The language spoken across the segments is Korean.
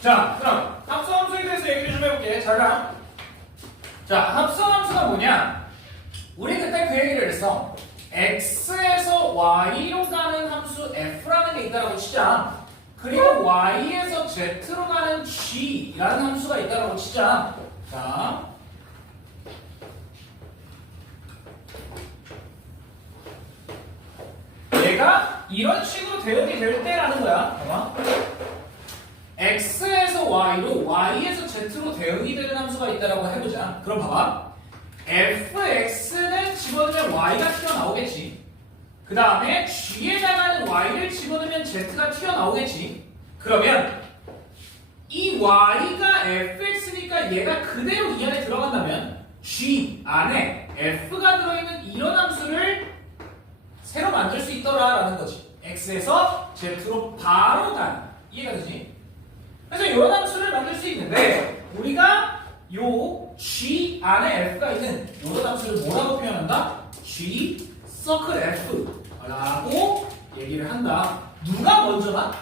자, 그럼 합성함수에 대해서 얘기를 좀 해볼게. 잘 봐. 자, 합성함수가 뭐냐? 우리 그때 그 얘기를 했어. x에서 y로 가는 함수 f라는 게 있다라고 치자. 그리고 y에서 z로 가는 g라는 함수가 있다라고 치자. 자, 얘가 이런 식으로 대응이 될 때라는 거야. 봐봐. x에서 y로 y에서 z로 대응이 되는 함수가 있다라고 해보자. 그럼 봐봐. fx는 집어넣으면 y가 튀어나오겠지. 그 다음에 g에다가는 y를 집어넣으면 z가 튀어나오겠지. 그러면 이 y가 fx니까 얘가 그대로 이 안에 들어간다면 g 안에 f가 들어있는 이런 함수를 새로 만들 수 있더라라는 거지. x에서 z로 바로 가는. 이해가 되지? 그래서 이런 함수를 만들 수 있는데 우리가 요 g 안에 f가 있는 이런 함수를 뭐라고 표현한다? g 서클 f 라고 얘기를 한다. 누가 먼저나?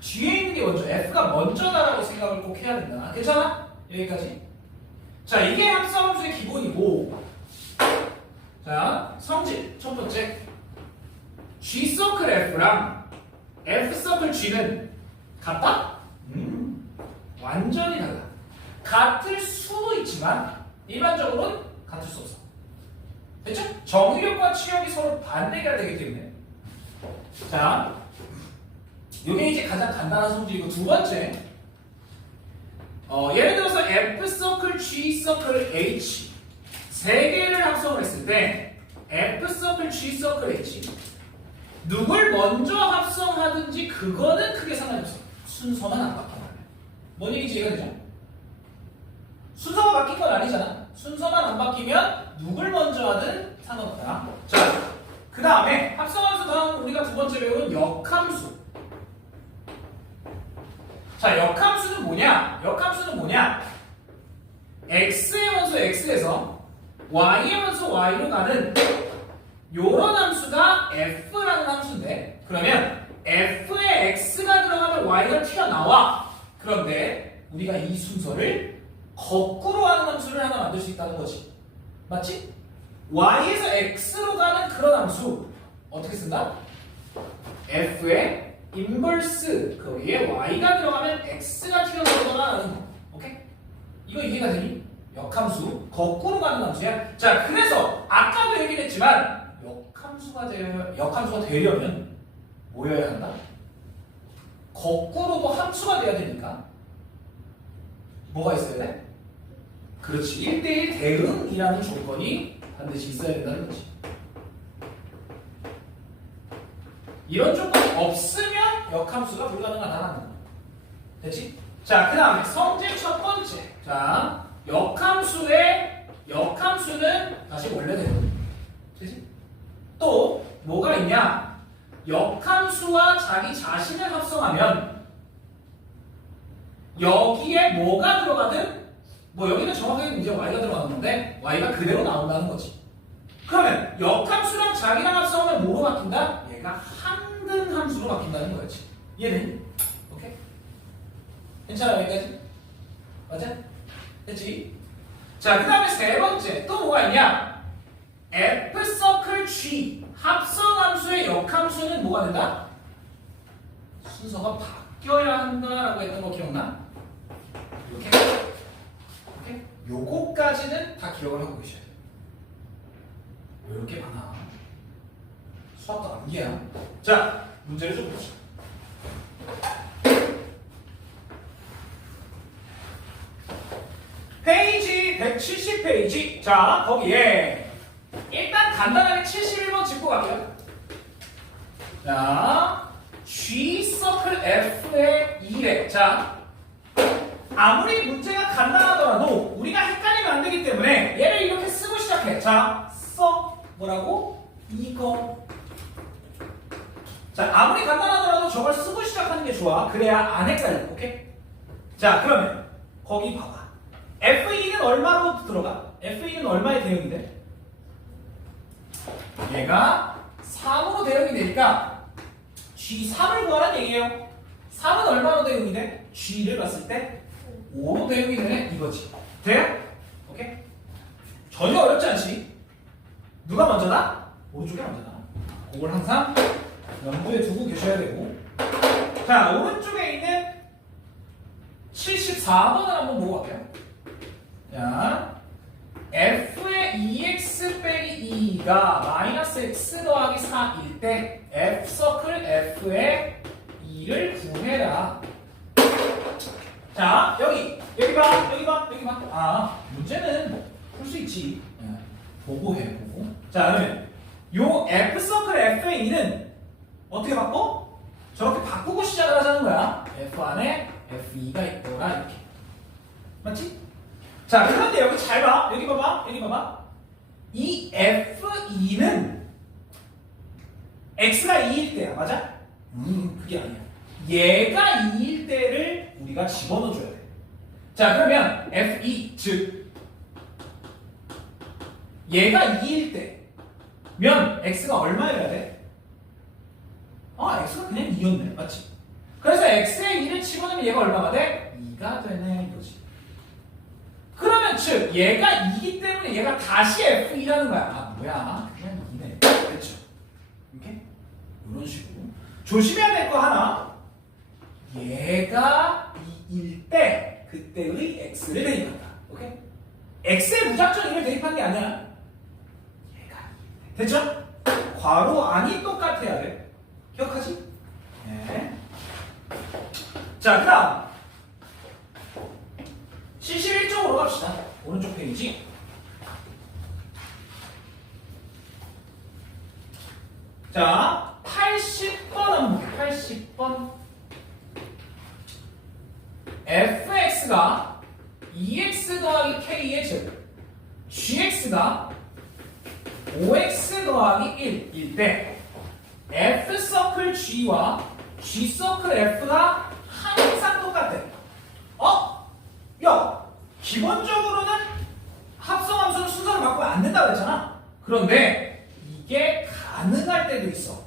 뒤에 있는 게 먼저, f가 먼저다라고 생각을 꼭 해야 된다. 괜찮아? 여기까지. 자, 이게 합성함수의 기본이고, 자, 성질 첫 번째, g 서클 f랑 f 서클 g는 같다? 완전히 달라. 같을 수도 있지만 일반적으로는 같을 수 없어. 됐죠? 정의력과 치역이 서로 반대가 되기 때문에. 자, 이게 이제 가장 간단한 성질이고, 두 번째, 예를 들어서 f 서클, g 서클, h 세 개를 합성을 했을 때 f 서클, g 서클, h 누굴 먼저 합성하든지 그거는 크게 상관이 없어. 순서만 안 바뀌면. 뭔 얘기인지 이해가 되죠? 순서가 바뀐 건 아니잖아. 순서만 안 바뀌면 누굴 먼저 하든 상관없다. 자, 그 다음에 합성함수 다음 우리가 두 번째 배운 역함수. 자, 역함수는 뭐냐? 역함수는 뭐냐? x의 원소 x에서 y의 원소 y로 가는 요런 함수가 f라는 함수인데, 그러면 f에 x가 들어가면 y가 튀어나와. 그런데 우리가 이 순서를 거꾸로 하는 함수를 하나 만들 수 있다는 거지. 맞지? y에서 x로 가는 그런 함수 어떻게 쓴다? f의 인버스, 거기에 y가 들어가면 x가 튀어나오더라라는 거. 오케이? 이거 이해가 되니? 역함수, 거꾸로 가는 함수야. 자, 그래서 아까도 얘기를 했지만 역함수가 되려면 뭐여야 한다? 거꾸로도 함수가 돼야 되니까 뭐가 있어야 돼? 그렇지, 1대1 대응이라는 조건이 반드시 있어야 된다는 거지. 이런 조건이 없으면 역함수가 불가능하다는 거. 됐지? 자, 그 다음에 성질 첫 번째. 자, 역함수는 다시 원래대로. 됐지? 또 뭐가 있냐? 역함수와 자기 자신을 합성하면 여기에 뭐가 들어가든, 뭐 여기는 정확하게 이제 y가 들어가는 건데 y가 그대로 나온다는 거지. 그러면 역함수랑 자기랑 합성하면 뭐로 바뀐다? 얘가 항등 함수로 바뀐다는 거였지. 얘는 오케이? 괜찮아 여기까지? 맞아? 됐지? 자, 그 다음에 세 번째 또 뭐가 있냐? f 서클 g 합성함수의 역함수는 뭐가 된다? 순서가 바뀌어야 한다라고 했던 거 기억나? 이렇게? 오케이? 요거까지는 다 기억을 하고 계셔야 돼요. 왜 이렇게 많아? 수학도 암기야. 자, 문제를 좀 보시죠. 페이지 170페이지. 자, 거기에 일단 간단하게 71번 짚고 갈게요. 자, G 서클 F의 2래. 자, 아무리 문제가 간단하더라도 우리가 헷갈리면 안 되기 때문에 얘를 이렇게 쓰고 시작해. 자, 뭐라고? 이거. 자, 아무리 간단하더라도 저걸 쓰고 시작하는 게 좋아. 그래야 안 헷갈려. 오케이? 자, 그러면 거기 봐봐. F2는 얼마로 들어가? F2는 얼마의 대응이 돼? 얘가 3으로 대응이 되니까 G3을 구하라는 얘기예요. 3은 얼마로 대응이 돼? G를 봤을 때 5로 대응이 되네 이거지. 돼요? 오케이? 전혀 어렵지 않지? 누가 먼저다? 오른쪽이 먼저다. 그걸 항상 연구에 두고 계셔야 되고. 자, 오른쪽에 있는 74번을 한번 보고 갈게요. 자, f의 2x 빼기 2가 마이너스 x 더하기 4일 때 f 서클 f의 2를 구해라. 자, 여기 봐. 아, 문제는 풀 수 있지. 보고 해, 보고. 자, 그러면 요 f 서클 f의 2는 어떻게 바꿔? 저렇게 바꾸고 시작을 하자는 거야. f 안에 f2가 있더라 이렇게. 맞지? 자, 그런데 여기 잘 봐. 여기 봐봐. 이 f2는 x가 2일 때야. 맞아? 그게 아니야. 얘가 2일 때를 우리가 집어넣어 줘야 돼. 자, 그러면 f2 즉 얘가 2일 때면 x가 얼마여야 돼? x가 그냥 2였네. 맞지? 그래서 x에 2를 집어넣으면 얘가 얼마가 돼? 2가 되네 이거지. 그러면 즉 얘가 2기 때문에 얘가 다시 f2라는 거야. 아, 뭐야? 그냥 2네. 그렇죠? 이렇게? 이런 식으로. 조심해야 될 거 하나. 얘가 2일 때 그때의 x를 대입한다. 오케이? x에 무작정 2를 대입한 게 아니야. 얘가 2일 때. 됐죠? 괄호 안이 똑같아야 돼. 기억하지? 네. 자, 그 다음 71쪽으로 갑시다. 오른쪽 페이지. 자, 80번 한번 볼게요. 80번. fx가 2x 더하기 k의 제곱, gx가 5x 더하기 1일 때 f 서클 g와 g 서클 f가 항상 똑같대. 야, 기본적으로는 합성함수는 순서를 바꾸면 안 된다고 했잖아. 그런데 이게 가능할 때도 있어.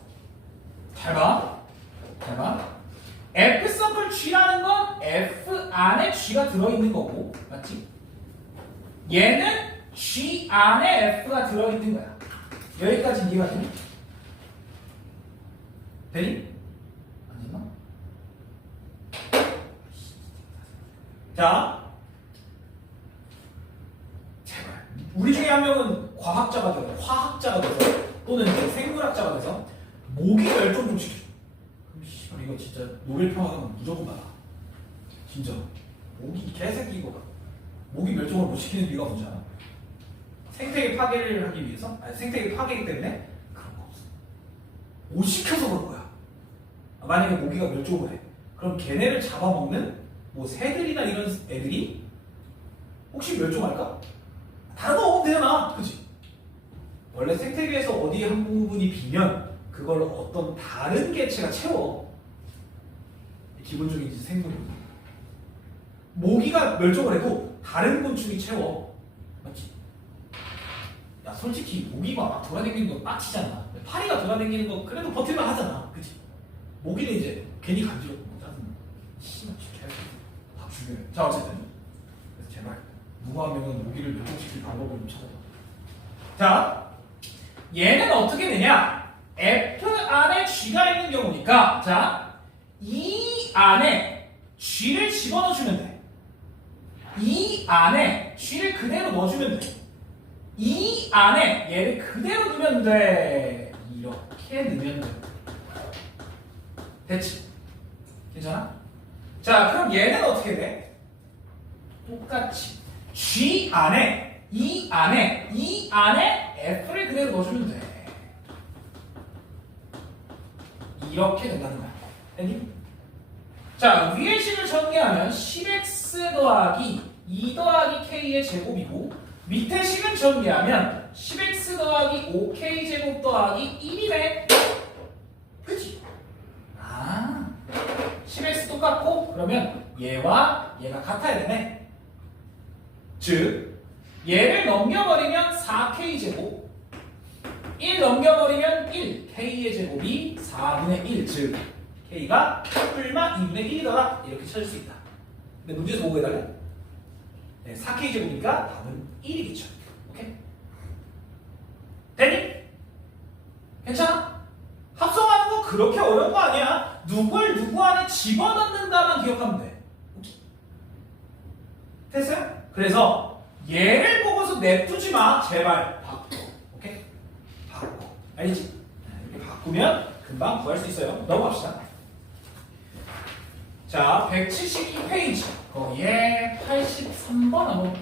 잘 봐. f 서클 g라는 건 f 안에 g가 들어있는 거고, 맞지? 얘는 g 안에 f가 들어있는 거야. 여기까지 이해가 되니? 되니? 안 되나? 자, 제발. 우리 중에 한 명은 과학자가 돼서, 화학자가 돼서, 또는 이제 생물학자가 돼서 모기 멸종 좀 시켜. 이거 진짜 노벨 평화상 무조건 받아. 진짜. 모기 개새끼 이거. 모기 멸종을 못 시키는 이유가 뭔지 알아? 생태계 파괴를 하기 위해서? 아니, 생태계 파괴이기 때문에 그런 거 없어. 못 시켜서 그런 거야. 만약에 모기가 멸종을 해. 그럼 걔네를 잡아먹는 뭐 새들이나 이런 애들이 혹시 멸종할까? 다른 거 먹으면 되잖아. 그치? 원래 생태계에서 어디 한 부분이 비면 그걸 어떤 다른 개체가 채워. 기본적인 생물입니다. 모기가 멸종을 해도 다른 곤충이 채워. 맞지? 야, 솔직히 모기가 막 돌아다니는 거 빡치잖아. 파리가 돌아다니는 거 그래도 버틸만 하잖아. 그치? 모기는 이제 괜히 간지럽고 짜증나. 씨발, 다 죽여요. 자, 어쨌든. 그래서 제발 누구 한 명은 모기를 멸종시킬 방법을 좀 찾아봐. 자, 얘는 어떻게 되냐? F 안에 G가 있는 경우니까, 자, 이 안에 G를 집어넣어주면 돼. 이 안에 G를 그대로 넣어주면 돼. 이 안에 얘를 그대로 넣으면 돼. 이렇게 넣으면 돼. 됐지? 괜찮아? 자, 그럼 얘는 어떻게 돼? 똑같이 G 안에 이 안에 F를 그대로 넣어주면 돼. 이렇게 된다는 거야. 됐니? 자, 위의 식을 전개하면 10x 더하기 2 더하기 k의 제곱이고, 밑에 식은 전개하면 10x 더하기 5k 제곱 더하기 1이네. 그치? 10x 똑같고, 그러면 얘와 얘가 같아야 되네. 즉, 얘를 넘겨버리면 4k 제곱, 1 넘겨버리면 1, k의 제곱이 4분의 1, 즉 K가 뿔마 2분의 1이더라. 이렇게 찾을 수 있다. 근데 문제에서 뭐고 해달래? 네, 4K 제곱이니까 답은 1이겠죠. 오케이? 됐니? 괜찮아? 합성하는 거 그렇게 어려운 거 아니야. 누굴 누구 안에 집어넣는다만 기억하면 돼. 오케이? 됐어요? 그래서 얘를 보고서 냅두지 마. 제발 바꿔. 오케이? 바꿔. 알겠지? 이렇게 바꾸면 금방 구할 수 있어요. 넘어갑시다. 자, 172페이지. 거기에 83번 한번.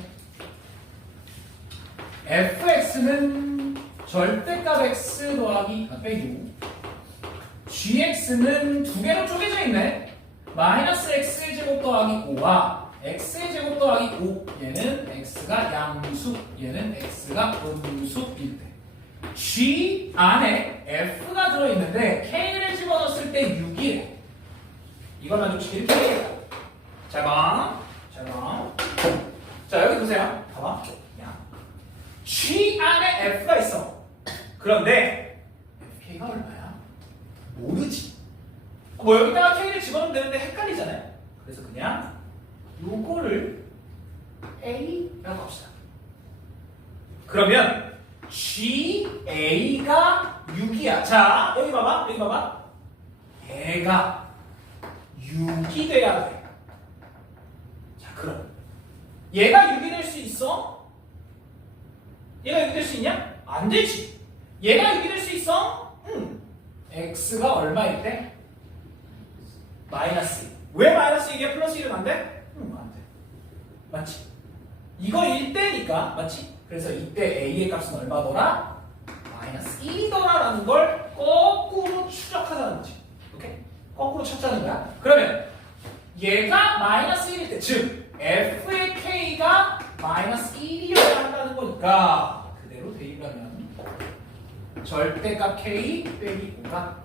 fx는 절대값 x 더하기 빼기 gx는 두 개로 쪼개져 있네. 마이너스 x의 제곱 더하기 5와 x의 제곱 더하기 5. 얘는 x가 양수, 얘는 x가 음수일 때. g 안에 f가 들어있는데 k를 집어넣었을 때 6이래. 이걸 만족시키는 K예요. 잘 봐. 잘 봐. 자, 여기 보세요. 봐봐. 야. G 안에 F가 있어. 그런데 FK가 얼마야? 모르지. 뭐 여기다가 K를 집어넣으면 되는데 헷갈리잖아요. 그래서 그냥 요거를 A라고 합시다. 그러면 GA가 6이야. 자, 여기 봐봐. 여기 봐봐. 얘가 6이 돼야 돼. 자, 그럼 얘가 6이 될 수 있어? 얘가 6이 될 수 있냐? 안 되지. 얘가 6이 될 수 있어? x가 얼마일 때? 마이너스 1. 왜 마이너스 1이야? 플러스 1은 안 돼? 안 돼. 맞지? 이거 1대니까 맞지? 그래서 이때 a의 값은 얼마더라? 마이너스 1이더라라는 걸 거꾸로 추적하자는 거지. 오케이? 거꾸로 찾자는 거야. 그러면 얘가 마이너스 1일 때, 즉 f의 k가 마이너스 1이어야 한다는 거니까 그대로 대입하면 절대값 k 빼기 5가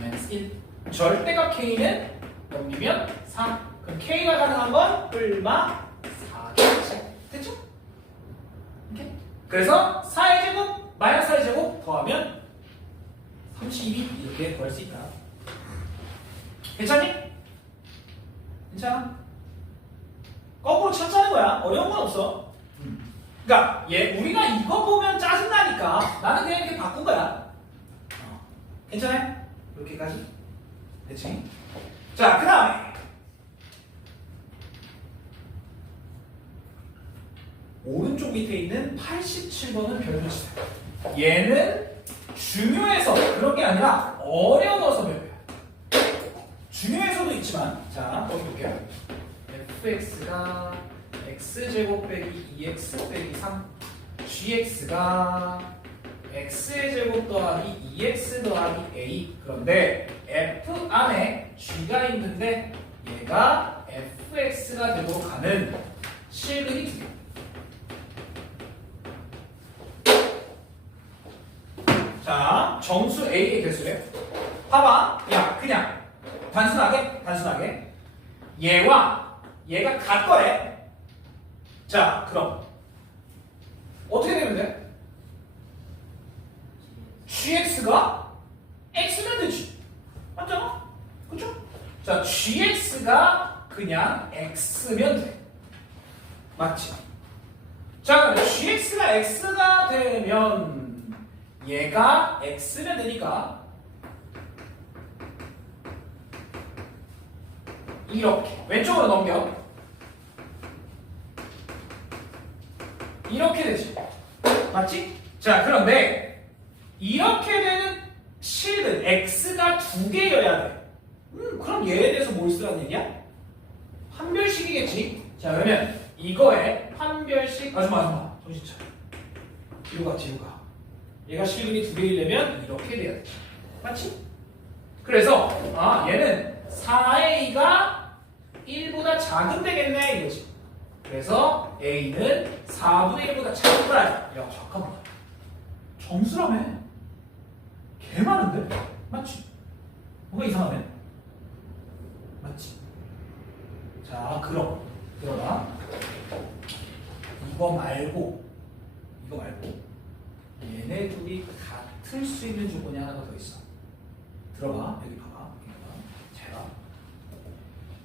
마이너스 1. 절대값 k는 넘기면 3. 그럼 k가 가능한 건 얼마? 4겠지. 됐죠? 오케이? 그래서 4의 제곱 마이너스 4의 제곱 더하면 32 이렇게 구할 수 있다. 괜찮니? 괜찮아? 거꾸로 찾자는 거야. 어려운 건 없어. 그러니까 우리가 이거 보면 짜증나니까 나는 그냥 이렇게 바꾼 거야. 괜찮아요? 이렇게까지? 됐지? 자, 그 다음에 오른쪽 밑에 있는 87번은 별표치다. 얘는 중요해서 그런 게 아니라 어려워서 별표야. 중요해서도 있지만, 자, 어디 볼게요. fx가 x제곱 빼기 2x 빼기 3, gx가 x의 제곱 더하기 2x 더하기 a. 그런데 f 안에 g가 있는데 얘가 fx가 되도록 하는 실근이 두 개. 자, 정수 a의 개수래. 봐봐. 야, 그냥 단순하게 얘와 얘가 같거래. 자, 그럼 어떻게 되면 돼? gx가 x면 되지. 맞잖아? 그쵸? 자, gx가 그냥 x면 돼. 맞지? 자, 그럼 gx가 x가 되면 얘가 x면 되니까 이렇게 왼쪽으로 넘겨. 이렇게 되지. 맞지? 자, 그런데 이렇게 되는 실은 x가 두 개여야 돼. 그럼 얘에 대해서 뭘 쓰라는 얘기야? 판별식이겠지. 자, 그러면 이거에 판별식. 아줌마 정신 차려. 뒤로 가. 얘가 실근이 두 개이려면 이렇게 돼야 돼. 맞지? 그래서 얘는 4a가 1보다 작으면 되겠네 이거지. 그래서 a는 4분의 1보다 작다. 야, 잠깐만. 정수라며. 개 많은데? 맞지? 뭔가 이상하네. 맞지? 자, 그럼 들어봐. 이거 말고 얘네 둘이 같을 수 있는 조건이 하나가 더 있어. 들어봐. 여기 봐봐. 잘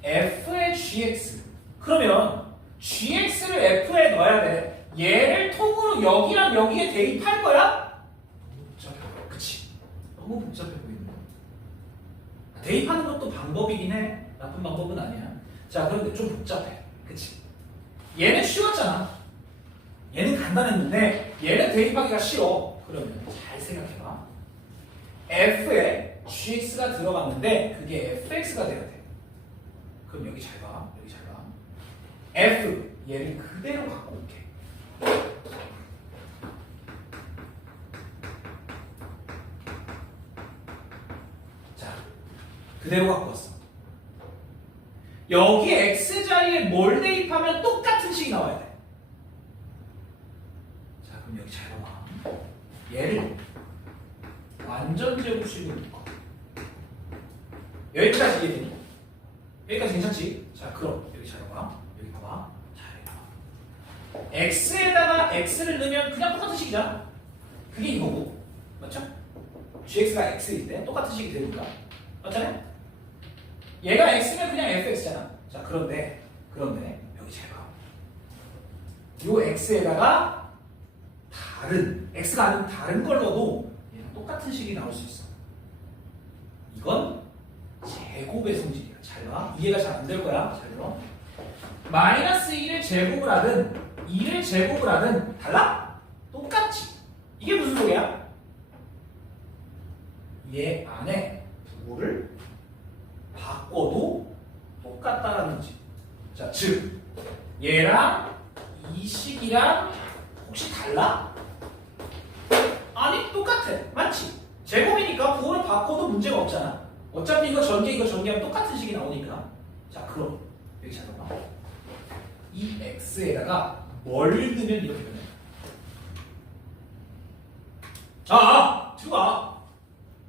f의 gx. 그러면 gx를 f에 넣어야 돼. 얘를 통으로 여기랑 여기에 대입할 거야? 너무 복잡해. 그치? 너무 복잡해 보이는 거야. 대입하는 것도 방법이긴 해. 나쁜 방법은 아니야. 자, 그런데 좀 복잡해. 그치? 얘는 쉬웠잖아. 얘는 간단했는데 얘는 대입하기가 쉬워. 그러면 잘 생각해봐. f에 gx가 들어갔는데 그게 fx가 돼야 돼. 그럼 여기 잘 봐. 여기 잘 봐. f 얘를 그대로 갖고 올게. 자, 그대로 갖고 왔어. 여기 x 자리에 뭘 대입하면 똑같은 식이 나와야 돼. 자, 그럼 여기 잘 봐봐. 얘를 완전 제곱식으로 묶어. 여기까지 이해되니? 여기까지 괜찮지? 자, 그럼 여기 잘 봐봐. 여기 봐봐. 잘 봐. x에다가 x를 넣으면 그냥 똑같은 식이잖아. 그게 이거고, 맞죠? gx가 x일 때 똑같은 식이 되니까, 맞잖아요? 얘가 x면 그냥 fx잖아. 자, 그런데 여기 잘 봐. 요 x에다가 다른 x가 아닌 다른 걸 넣어도 얘는 똑같은 식이 나올 수 있어. 이건 제곱의 성질이야. 잘 봐. 이해가 잘 안 될 거야. 잘 들어. 마이너스 1을 제곱을 하든 2를 제곱을 하든 달라? 똑같지. 이게 무슨 소리야? 얘 안에 부호를 바꿔도 똑같다라는 거지. 자, 즉 얘랑 이 식이랑 혹시 달라? 아니, 똑같아. 맞지? 제곱이니까 부호를 바꿔도 문제가 없잖아. 어차피 이거 전개하면 똑같은 식이 나오니까. 자, 그럼 여기 잘 봐봐. 이 x에다가 뭘 넣으면 이렇게 변해? 들어가.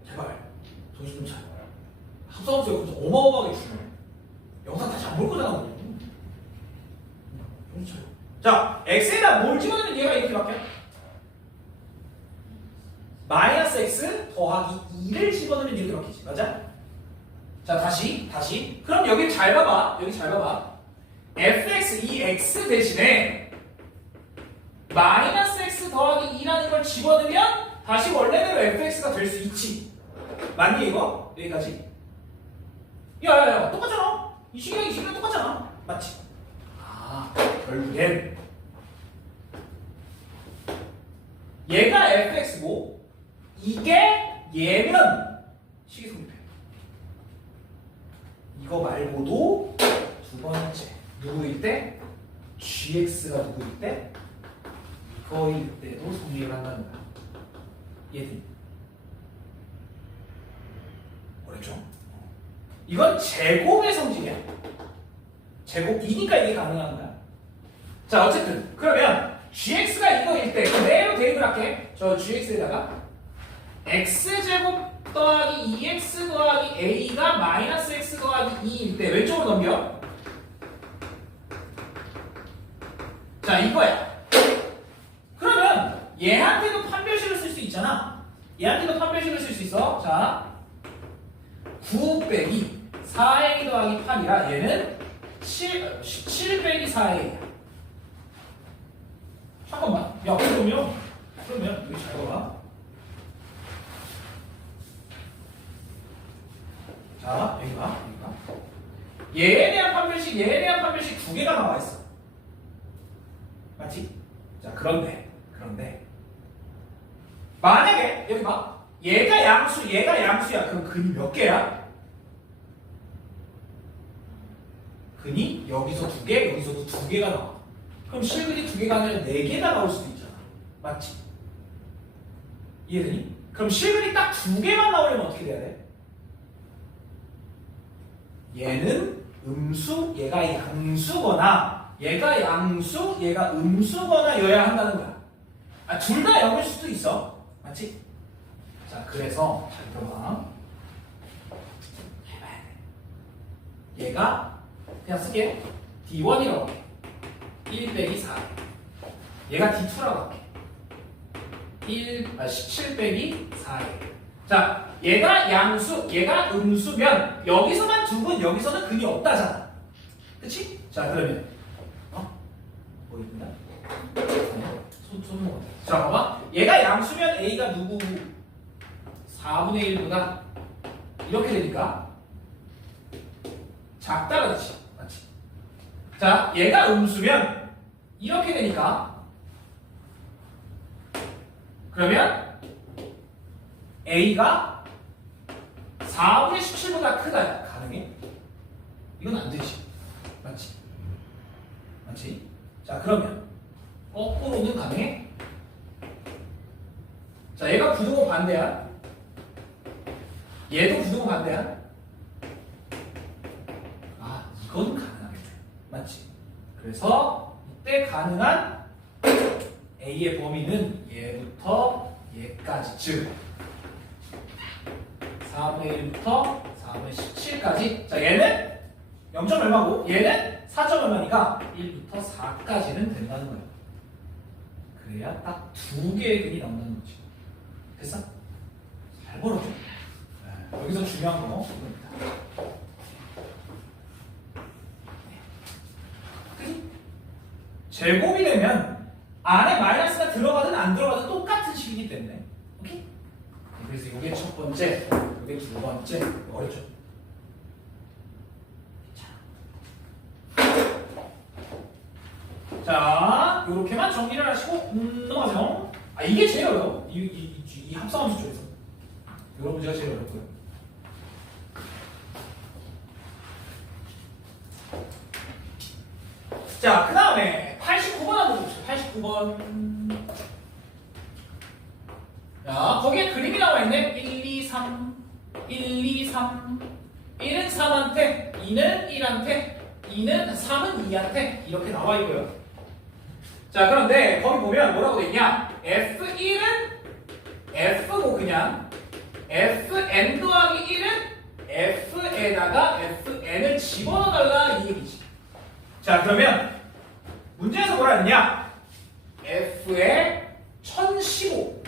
제발 정신 좀 차려. 합성함수가 진짜 어마어마하게 중요해. 영상 다시 안 볼 거잖아. 정신 차려. 자, x에다 뭘 집어넣으면 얘가 이렇게 바뀌어? 마이너스 x 더하기 2를 집어넣으면 이렇게 바뀌지. 맞아? 자, 다시. 그럼 여기 잘 봐봐. fx, 이 x 대신에 마이너스 x 더하기 2라는 걸 집어넣으면 다시 원래대로 fx가 될 수 있지. 맞니 이거? 여기까지. 야, 똑같잖아. 이 식이랑 똑같잖아. 맞지? 결국엔 얘가 fx고 이게 얘면 식이 성립해. 이거 말고도 두 번째 누구일 때? gx가 누구일 때? 이거일 때도 성립을 한다는 거야. 얘들 어렵죠? 이건 제곱의 성질이야. 제곱이니까 이게 가능한 거야. 자, 어쨌든 그러면 gx가 이거일 때 그대로 대입을 할게. 저 gx에다가 x제곱 더하기 2x 더하기 a가 마이너스 x 더하기 2일 때 왼쪽으로 넘겨. 자, 이거야. 그러면 얘한테도 판별식을 쓸 수 있잖아. 얘한테도 판별식을 쓸 수 있어. 자, 9 빼기 4a 더하기 8이라 얘는 17 빼기 4a. 잠깐만. 야, 그러면 여기 잘 봐봐. 자, 여기 봐. 얘에 대한 판별식 두 개가 나와 있어. 맞지? 자, 그런데 만약에 여기 봐. 얘가 양수야. 그럼 근이 몇 개야? 근이 여기서 두 개, 여기서도 두 개가 나와. 그럼 실근이 두 개가 아니라 네 개가 나올 수도 있잖아. 맞지? 이해되니? 그럼 실근이 딱 두 개만 나오려면 어떻게 돼야 돼? 얘는 음수, 얘가 양수거나 얘가 양수, 얘가 음수거나여야 한다는 거야. 둘 다 0일 수도 있어. 맞지? 자, 그래서 잘 들어봐. 해봐야 돼. 얘가 그냥 쓸게. D1이라고 할게. 1 빼기 4. 얘가 D2라고 할게. 17 빼기 4. 자, 얘가 양수, 얘가 음수면 여기서만 두 근, 여기서는 근이 없다잖아. 자, 그러면 뭐 있나? 손 먹어. 자, 봐봐. 얘가 양수면 A가 누구? 4분의 1보다 이렇게 되니까 작다 그렇지. 맞지? 자, 얘가 음수면 이렇게 되니까 그러면 A가 4분의 17보다 크다. 가능해? 이건 안 되지. 맞지? 맞지? 자, 그러면 거꾸로는 가능해? 자, 얘가 부등호 반대야. 얘도 부등호 반대야. 아, 이건 가능하겠네. 맞지? 그래서 이때 가능한 A의 범위는 얘부터 얘까지. 즉 4분의 1부터 4분의 17까지. 자, 얘는 0점 얼마고 얘는 4점 얼마니까 1부터 4까지는 된다는 거예요. 그래야 딱 두 개의 근이 나온다는 거지. 됐어? 잘 벌어줘. 여기서 중요한 거 이겁니다. 그지? 제곱이 되면 안에 마이너스가 들어가든 안 들어가든 똑같은 식이기 때문에. 오케이? 그래서 이게 첫 번째, 이게 두 번째. 어렵죠? 자, 요렇게만 정리를 하시고 넘어가세요. 아, 이게 제일 어려워. 이 합성함수 쪽에서. 요런 문제가 제일 어렵고요. 자, 그 다음에 89번 한번 봅시다. 89번. 자, 거기에 그림이 나와 있네. 1, 2, 3, 1, 2, 3. 1은 3한테, 2는 1한테, 2는 3은 2한테 이렇게 나와 있고요. 자, 그런데 거기 보면 뭐라고 돼 있냐? F1은 F고 그냥 Fn 더하기 1은 F에다가 Fn을 집어넣어달라 이 얘기지. 자, 그러면 문제에서 뭐라 했냐? F에 1015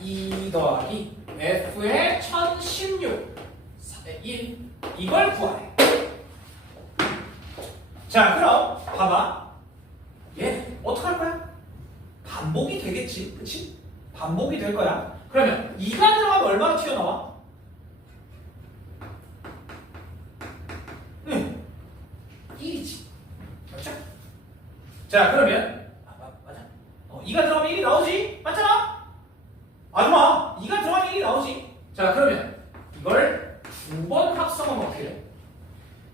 2 더하기 F에 1016 1 이걸 구하래. 자, 그럼 봐봐. 얘 어떡할 거야? 반복이 되겠지, 그치? 반복이 될 거야. 그러면 2가 들어가면 얼마나 튀어나와? 1이지. 맞죠? 자, 그러면 맞아. 2가 들어가면 1이 나오지? 맞잖아? 아줌마, 2가 들어가면 1이 나오지? 자, 그러면 이걸 두 번 합성하면 어떻게 돼?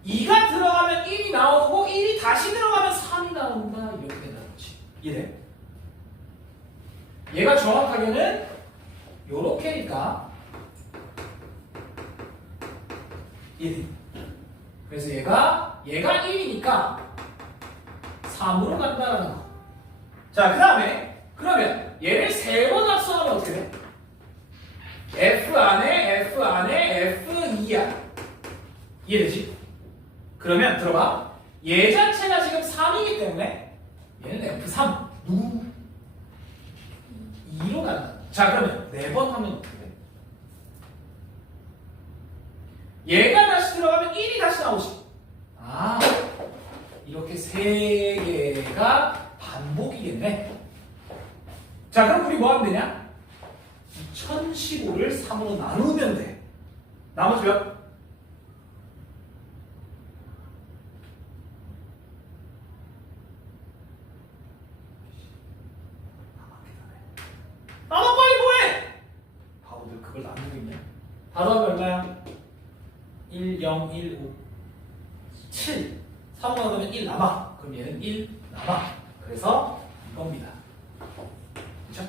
2가 들어가면 1이 나오고 1이 다시 들어가면 3이 나온다. 이렇게 된다는 거지. 이해돼? 얘가 정확하게는 요렇게니까 이해돼? 그래서 얘가 1이니까 3으로 간다는 거. 자, 그 다음에 그러면 얘를 세 번 합성하면 어떻게 돼? F 안에 F2야. 이해되지? 그러면 들어봐. 얘 자체가 지금 3이기 때문에 얘는 F3 누구? 2로 간다. 자, 그러면 4번 하면 어떻게 돼? 얘가 다시 들어가면 1이 다시 나오지. 아, 이렇게 3개가 반복이겠네. 자, 그럼 우리 뭐 하면 되냐? 1015를 3으로 나누면 돼. 나머지 몇? 나눠 빨리 뭐해? 바보들 그걸 나누고 있냐? 답은 얼마야? 1, 0, 1, 5, 7. 3으로 나누면 1 남아. 그럼 얘는 1 남아. 그래서 이겁니다. 그쵸?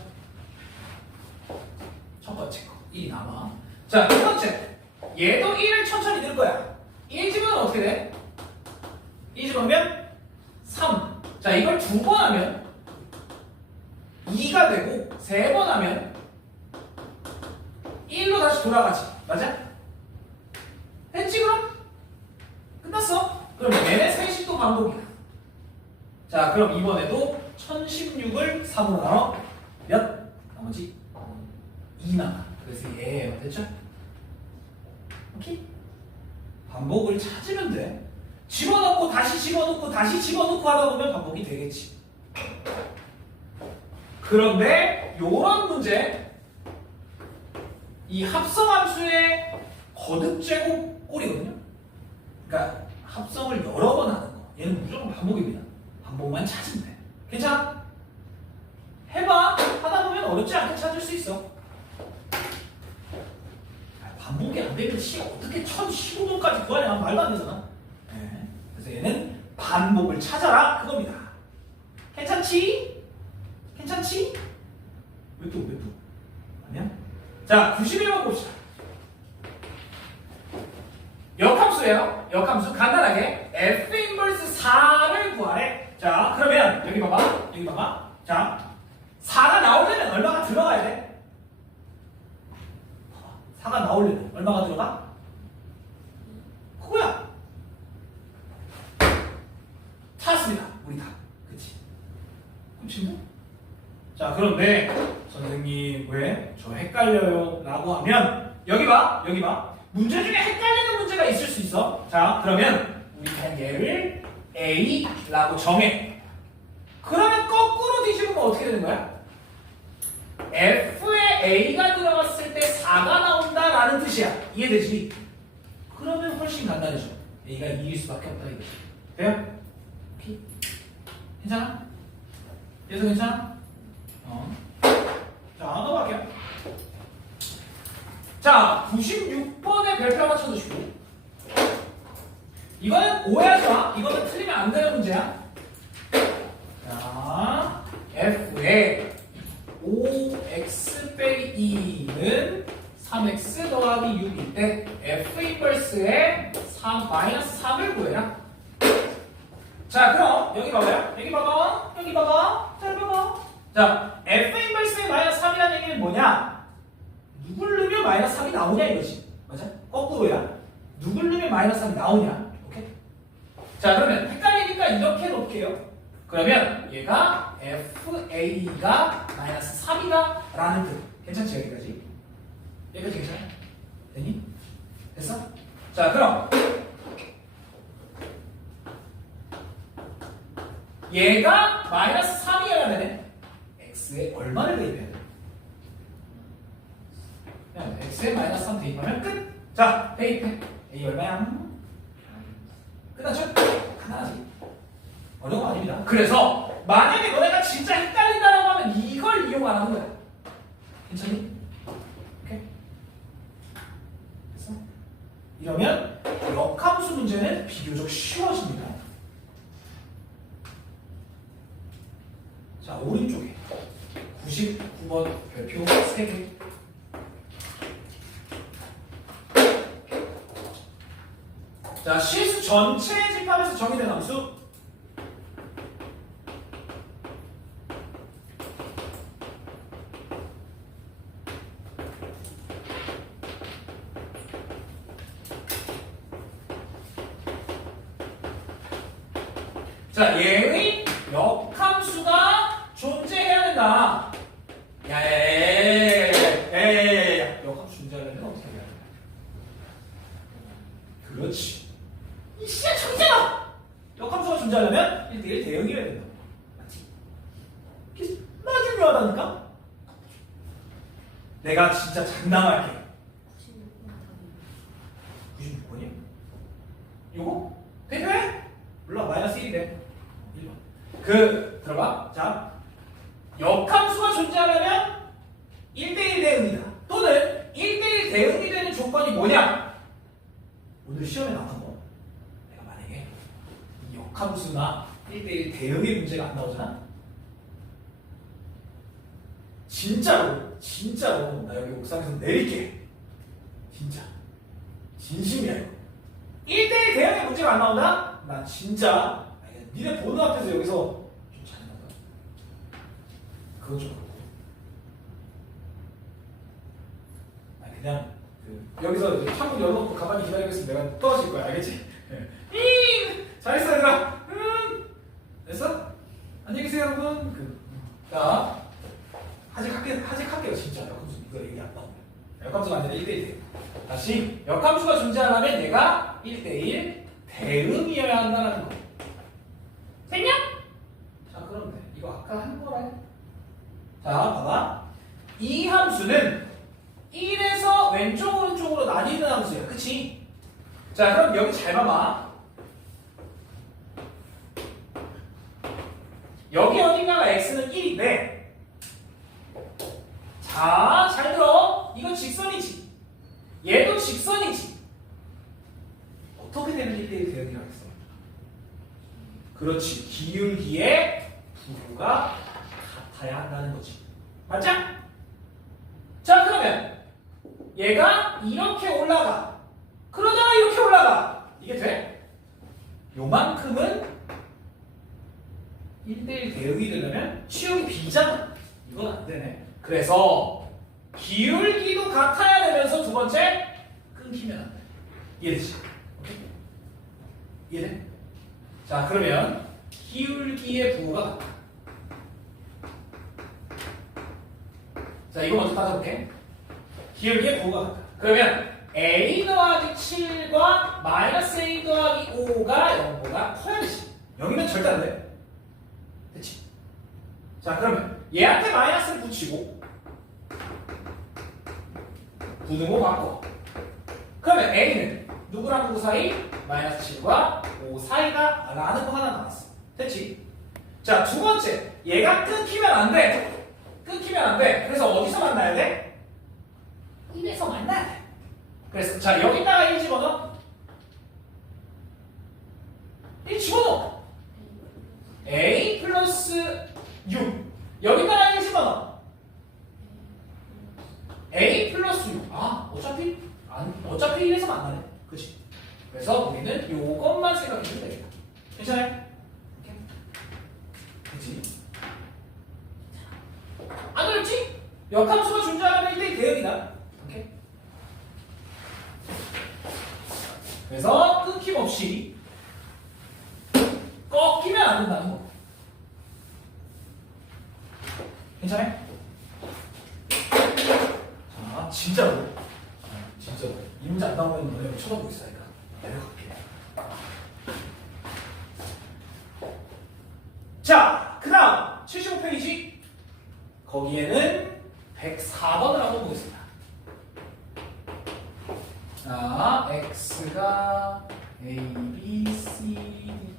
첫 번째 거 1이 남아. 자, 두 번째. 얘도 1을 천천히 넣을 거야. 1 집어넣으면 어떻게 돼? 1 집어넣으면 3. 자, 이걸 두 번 하면 2가 되고 세 번 하면 1로 다시 돌아가지. 맞아? 했지 그럼? 끝났어. 그럼 얘네 셋이 또 반복이야. 자, 그럼 이번에도 1016을 3으로 나눠 몇? 나머지 2 남아. 그래서 얘예요. 됐죠? 오케이? 반복을 찾으면 돼. 집어넣고 다시 집어넣고 다시 집어넣고 하다 보면 반복이 되겠지. 그런데 요런 문제, 이 합성함수의 거듭제곱 꼴이거든요. 그러니까 합성을 여러 번 하는 거. 얘는 무조건 반복입니다. 반복만 찾으면 돼. 괜찮아? 해봐. 하다 보면 어렵지 않게 찾을 수 있어. 반복이 안 되면 시 어떻게 1015도까지 구하냐? 말도 안 되잖아. 네. 그래서 얘는 반복을 찾아라 그겁니다. 괜찮지? 괜찮지? 왜 또? 아니야? 자, 91번 봅시다. 역함수예요. 역함수 간단하게 f 인버스 4를 구하래. 자, 그러면 여기 봐봐. 여기 봐봐. 자, 4가 나오려면 얼마가 들어가야 돼? 4가 나오려면 얼마가 들어가? 그거야. 찾았습니다. 우리 다. 그치? 그치? 자, 그런데 선생님 왜 저 헷갈려요? 라고 하면 여기 봐. 여기 봐. 문제 중에 헷갈리는 문제가 있을 수 있어. 자, 그러면 우리 그냥 얘를 A라고 정해. 그러면 거꾸로 뒤집으면 어떻게 되는 거야? F에 A가 들어갔을 때 4가 나온다라는 뜻이야. 이해되지? 그러면 훨씬 간단해져. A가 2일 수밖에 없다 이거지. 돼요? 오케이. 괜찮아? 얘도 괜찮아? 자, 넘어갈게요. 자, 96번의 별표 하나 쳐주시고. 이거는 오해하지 마. 이거는 틀리면 안 되는 문제야. 자, F에 5x 빼기 2는 3x 더하기 6일 때 F 인버스에 3 마이너스 3을 구해라. 자, 그럼 여기 봐봐요. 여기 봐봐. 여기 봐봐. 잘 봐봐. 자, F 인버스의 마이너스 3이라는 얘기는 뭐냐? 누굴 넣으면 마이너스 3이 나오냐 이거지. 맞아? 거꾸로야. 누굴 넣으면 마이너스 3이 나오냐. 오케이? 자, 그러면 헷갈리니까 이렇게 놓을게요. 그러면 얘가 FA가 마이너스 3이다 라는 뜻. 괜찮지? 여기까지? 여기까지 괜찮아? 됐니? 됐어? 자, 그럼 얘가 마이너스 3이라면 x에 얼마를 대입해야 돼? 그냥 x에 마이너스 3 대입하면 끝! 자, 대입해. a 얼마야? 끝났죠? 간단하지? 어려운 거 아닙니다. 그래서 만약에 너네가 진짜 헷갈린다라고 하면 이걸 이용하는 거야. 괜찮니? 오케이? 됐어? 이러면 역함수 문제는 비교적 쉬워집니다. 자, 오른쪽에 99번 별표 3개. 자, 실수 전체의 집합에서 정의된 함수. 자, 얘의 역함수가 존재해야 된다. 야, 역함수 존재하려면 어떻게 해야 돼? 그렇지. 이 진짜 정재야! 역함수가 존재하려면 1대1 대응이어야 된다. 맞지? 이게 나 중요하다니까? 내가 진짜 장담할게. 96번이야? 요거? 대표해? 몰라, 마이너스 1이 돼. 1번. 들어봐. 자, 역함수가 존재하려면 1대1 대응이다. 또는 1대1 대응이 되는 조건이 뭐냐? 오늘 시험에 나왔던 거. 내가 만약에 이 역함수나 1대1 대응의 문제가 안 나오잖아? 진짜로 나 여기 옥상에서 내릴게. 진짜. 진심이야 이거. 1대1 대응의 문제가 안 나온다? 나 진짜 니네 보는 앞에서 여기서 좀 잔인하다. 그건 좀 그렇고. 아니 그냥 여기서 이제 창문 열어놓고 가만히 기다리고 있으면 내가 떨어질 거야. 알겠지? 잘했어 얘들아. 됐어? 안녕히 계세요 여러분. 자, 하직할게요 진짜. 역함수 이거 얘기 안 나오면. 역함수가 아니라 1대1 대응. 다시 역함수가 존재하려면 얘가 1대1 대응이어야 한다는 거. 됐냐? 자, 그럼 돼. 이거 아까 한 거래. 자, 봐봐. 이 함수는 1에서 왼쪽 오른쪽으로 나뉘는 함수야. 그치? 자, 그럼 여기 잘 봐봐. 여기 어딘가가 x는 1인데, 자, 잘 들어. 이건 직선이지. 얘도 직선이지. 어떻게 되면 1대1 대응이라고 했어? 그렇지. 기울기의 부호가 같아야 한다는 거지. 맞죠? 자, 그러면 얘가 이렇게 올라가. 그러다가 이렇게 올라가. 이게 돼? 요만큼은 1대1 대응이 되려면 치역이 B잖아. 이건 안 되네. 그래서 기울기도 같아야 되면서 두 번째 끊기면 안 돼. 이해되지? 오케이? 이해돼? 자, 그러면 기울기의 부호가 같다. 자, 이거 먼저 따져볼게. 기울기의 부호가 같다. 그러면 a 더하기 7과 마이너스 a 더하기 5가 0보다 커야지. 0이면 절대 안 돼. 그치? 자, 그러면 얘한테 마이너스를 붙이고 부등호 바꿔. 그러면 a는 누구랑 누구 사이? 마이너스 7과 5 사이다 라는 거 하나 나왔어. 됐지? 자, 두 번째. 얘가 끊기면 안 돼. 끊기면 안 돼. 그래서 어디서 만나야 돼? 1에서 만나야 돼. 그래서 자, 여기다가 1 집어넣어. 1 집어넣어. a 플러스 6. 여기다가 1 집어넣어. a 플러스 6. 아, 어차피 1에서 만나네. 그치? 그래서 우리는 요것만 생각해주면 되겠다. 괜찮아요? 그치? 안 어렵지? 역함수가 존재하면 1대1 대응이다. 오케이? 그래서 끊김없이 꺾이면 안 된다는 거. 괜찮아요? 자, 진짜로. 이 문제 안 나오면 너네가 쳐다보고 있으니까 내려갈게. 자, 그 다음 75페이지. 거기에는 104번을 한번 보겠습니다. 자, x가 a, b, c, d.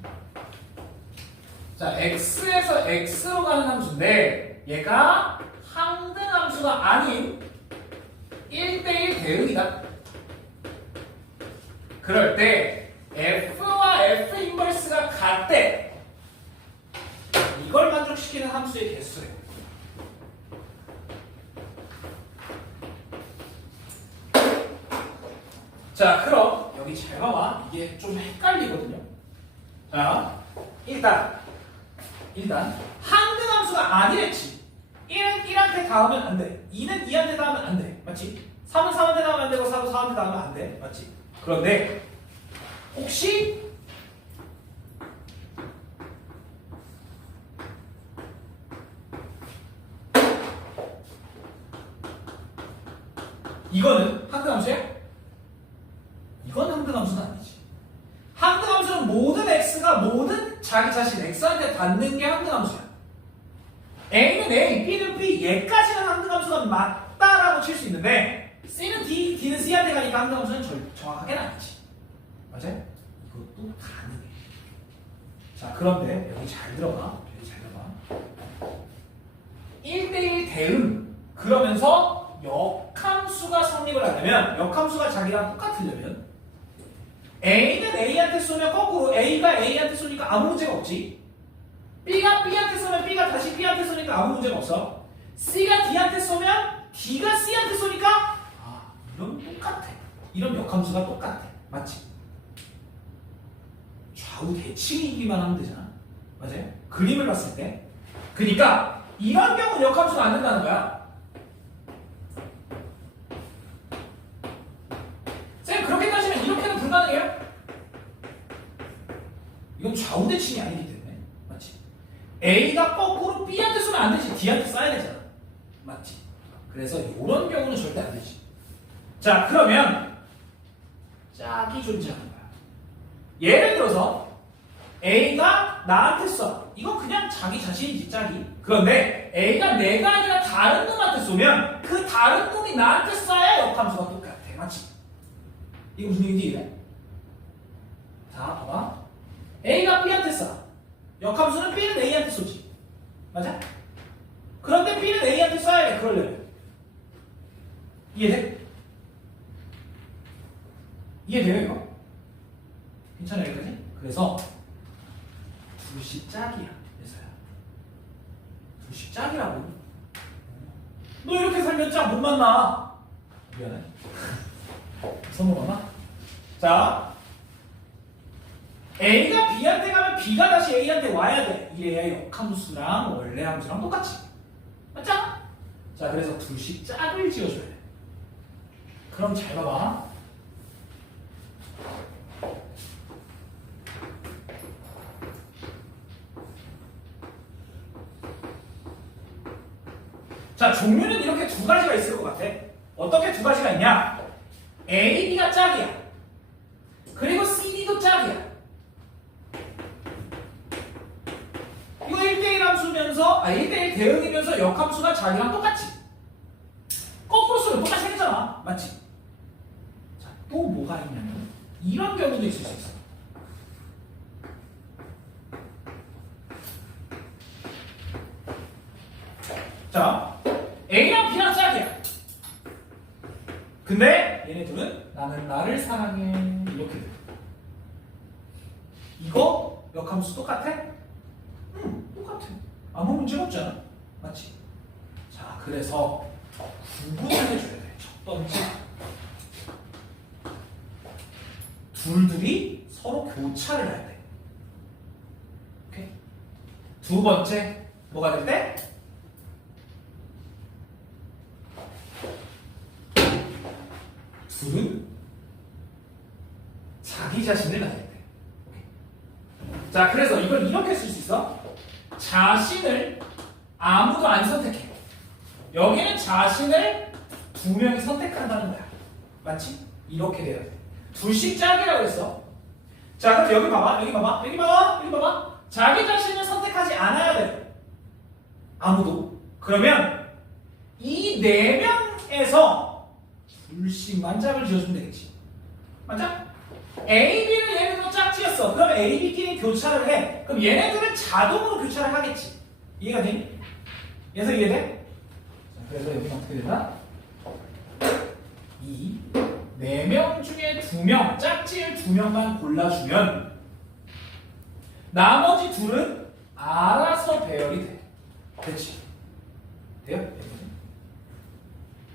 자, x에서 x로 가는 함수인데 얘가 항등함수가 아닌 1대1 대응이다. 그럴 때 f와 f 인버스가 같대. 이걸 만족시키는 함수의 개수래. 자, 그럼 여기 잘 봐봐. 이게 좀 헷갈리거든요. 자, 일단 항등함수가 아니랬지. 1은 1한테 닿으면 안 돼. 2는 2한테 닿으면 안 돼. 맞지? 3은 3한테 닿으면 안 되고 4도 4한테 닿으면 안 돼. 맞지? 그런데 혹시 이거는 항등함수야? 이건 항등함수는 아니지. 항등함수는 모든 x가 모든 자기 자신 x한테 닿는 게 항등함수야. a는 a, b는 b, 얘까지는 항등함수가 맞다라고 칠 수 있는데 c는 d, d는 c한테 가니까 항등함수는 정확하게는 아니지. 맞아? 이것도 가능해. 자, 그런데 여기 잘 들어봐. 1대1 대응. 그러면서 역함수가 성립을 하려면, 역함수가 자기랑 똑같으려면 A는 A한테 쏘면 거꾸로 A가 A한테 쏘니까 아무 문제가 없지. B가 B한테 쏘면 B가 다시 B한테 쏘니까 아무 문제가 없어. C가 D한테 쏘면 D가 C한테 쏘니까 이런 똑같아. 이런 역함수가 똑같아. 맞지? 좌우 대칭이기만 하면 되잖아. 맞아요? 그림을 봤을 때. 그러니까 이런 경우는 역함수가 안 된다는 거야. 쌤, 그렇게 따지면 이렇게는 불가능해요? 이건 좌우 대칭이 아니기 때문에. 맞지? A가 거꾸로 B한테 쏘면 안 되지. D한테 쏴야 되잖아. 맞지? 그래서 이런 경우는 절대 안 되지. 자, 그러면 짝이 존재하는 거야. 예를 들어서 A가 나한테 쏴. 이건 그냥 자기 자신이지 짝이. 그런데 A가 내가 아니라 다른 놈한테 쏘면 그 다른 놈이 나한테 쏴야 역함수가 똑같아. 맞지? 이거 무슨 얘기인지 이해? 자 봐봐. A가 B한테 쏴. 역함수는 B는 A한테 쏘지. 맞아? 그런데 B는 A한테 쏴야 돼. 그러려면. 이해돼? 이해돼요 이거? 괜찮아요 여기까지? 그래서 둘씩 짝이야. 그래서요. 둘씩 짝이라고. 너 이렇게 살면 짝 못 만나. 미안해. 성공 만나? 자, A가 B한테 가면 B가 다시 A한테 와야 돼. 이래야 역함수랑 원래 함수랑 똑같지. 맞잖아? 자, 그래서 둘씩 짝을 지어줘야 돼. 그럼 잘 봐봐. 자, 종류는 이렇게 두 가지가 있을 것 같아. 어떻게 두 가지가 있냐? A, B가 짝이야. 그리고 C, D도 짝이야. 이거 1대1 함수면서, 1대1 대응이면서 역함수가 자기랑 똑같지. 거꾸로 쓰면 똑같이 생겼잖아. 맞지? 자, 또 뭐가 있냐면, 이런 경우도 있을 수 있어. 자, A랑 B랑 짝이야. 근데 얘네 둘은 나는 나를 사랑해 이렇게 돼. 이거 역함수 똑같아? 똑같아. 아무 문제가 없잖아. 맞지? 자, 그래서 구분을 해줘야 돼. 첫 번째, 둘이 서로 교차를 해야 돼. 오케이? 두 번째, 뭐가 될 때? 둘은 자기 자신을 가져야 돼. 자, 그래서 이걸 이렇게 쓸 수 있어. 자신을 아무도 안 선택해. 여기는 자신을 두 명이 선택한다는 거야. 맞지? 이렇게 돼야 돼. 둘씩 짝이라고 했어. 자, 그럼 여기 봐봐. 여기 봐봐. 여기 봐봐. 여기 봐봐. 자기 자신을 선택하지 않아야 돼. 아무도. 그러면 이 네 명에서 둘씩만 짝을 지어주면 되겠지. 맞아? A, B는 얘네들로 짝지었어. 그럼 A, B끼리 교차를 해. 그럼 얘네들은 자동으로 교차를 하겠지. 이해가 되니? 그래서 이해돼? 자, 그래서 여기는 어떻게 된다? 이 4명 중에 2명, 짝지을 2명만 골라주면 나머지 둘은 알아서 배열이 돼. 그렇지? 돼요?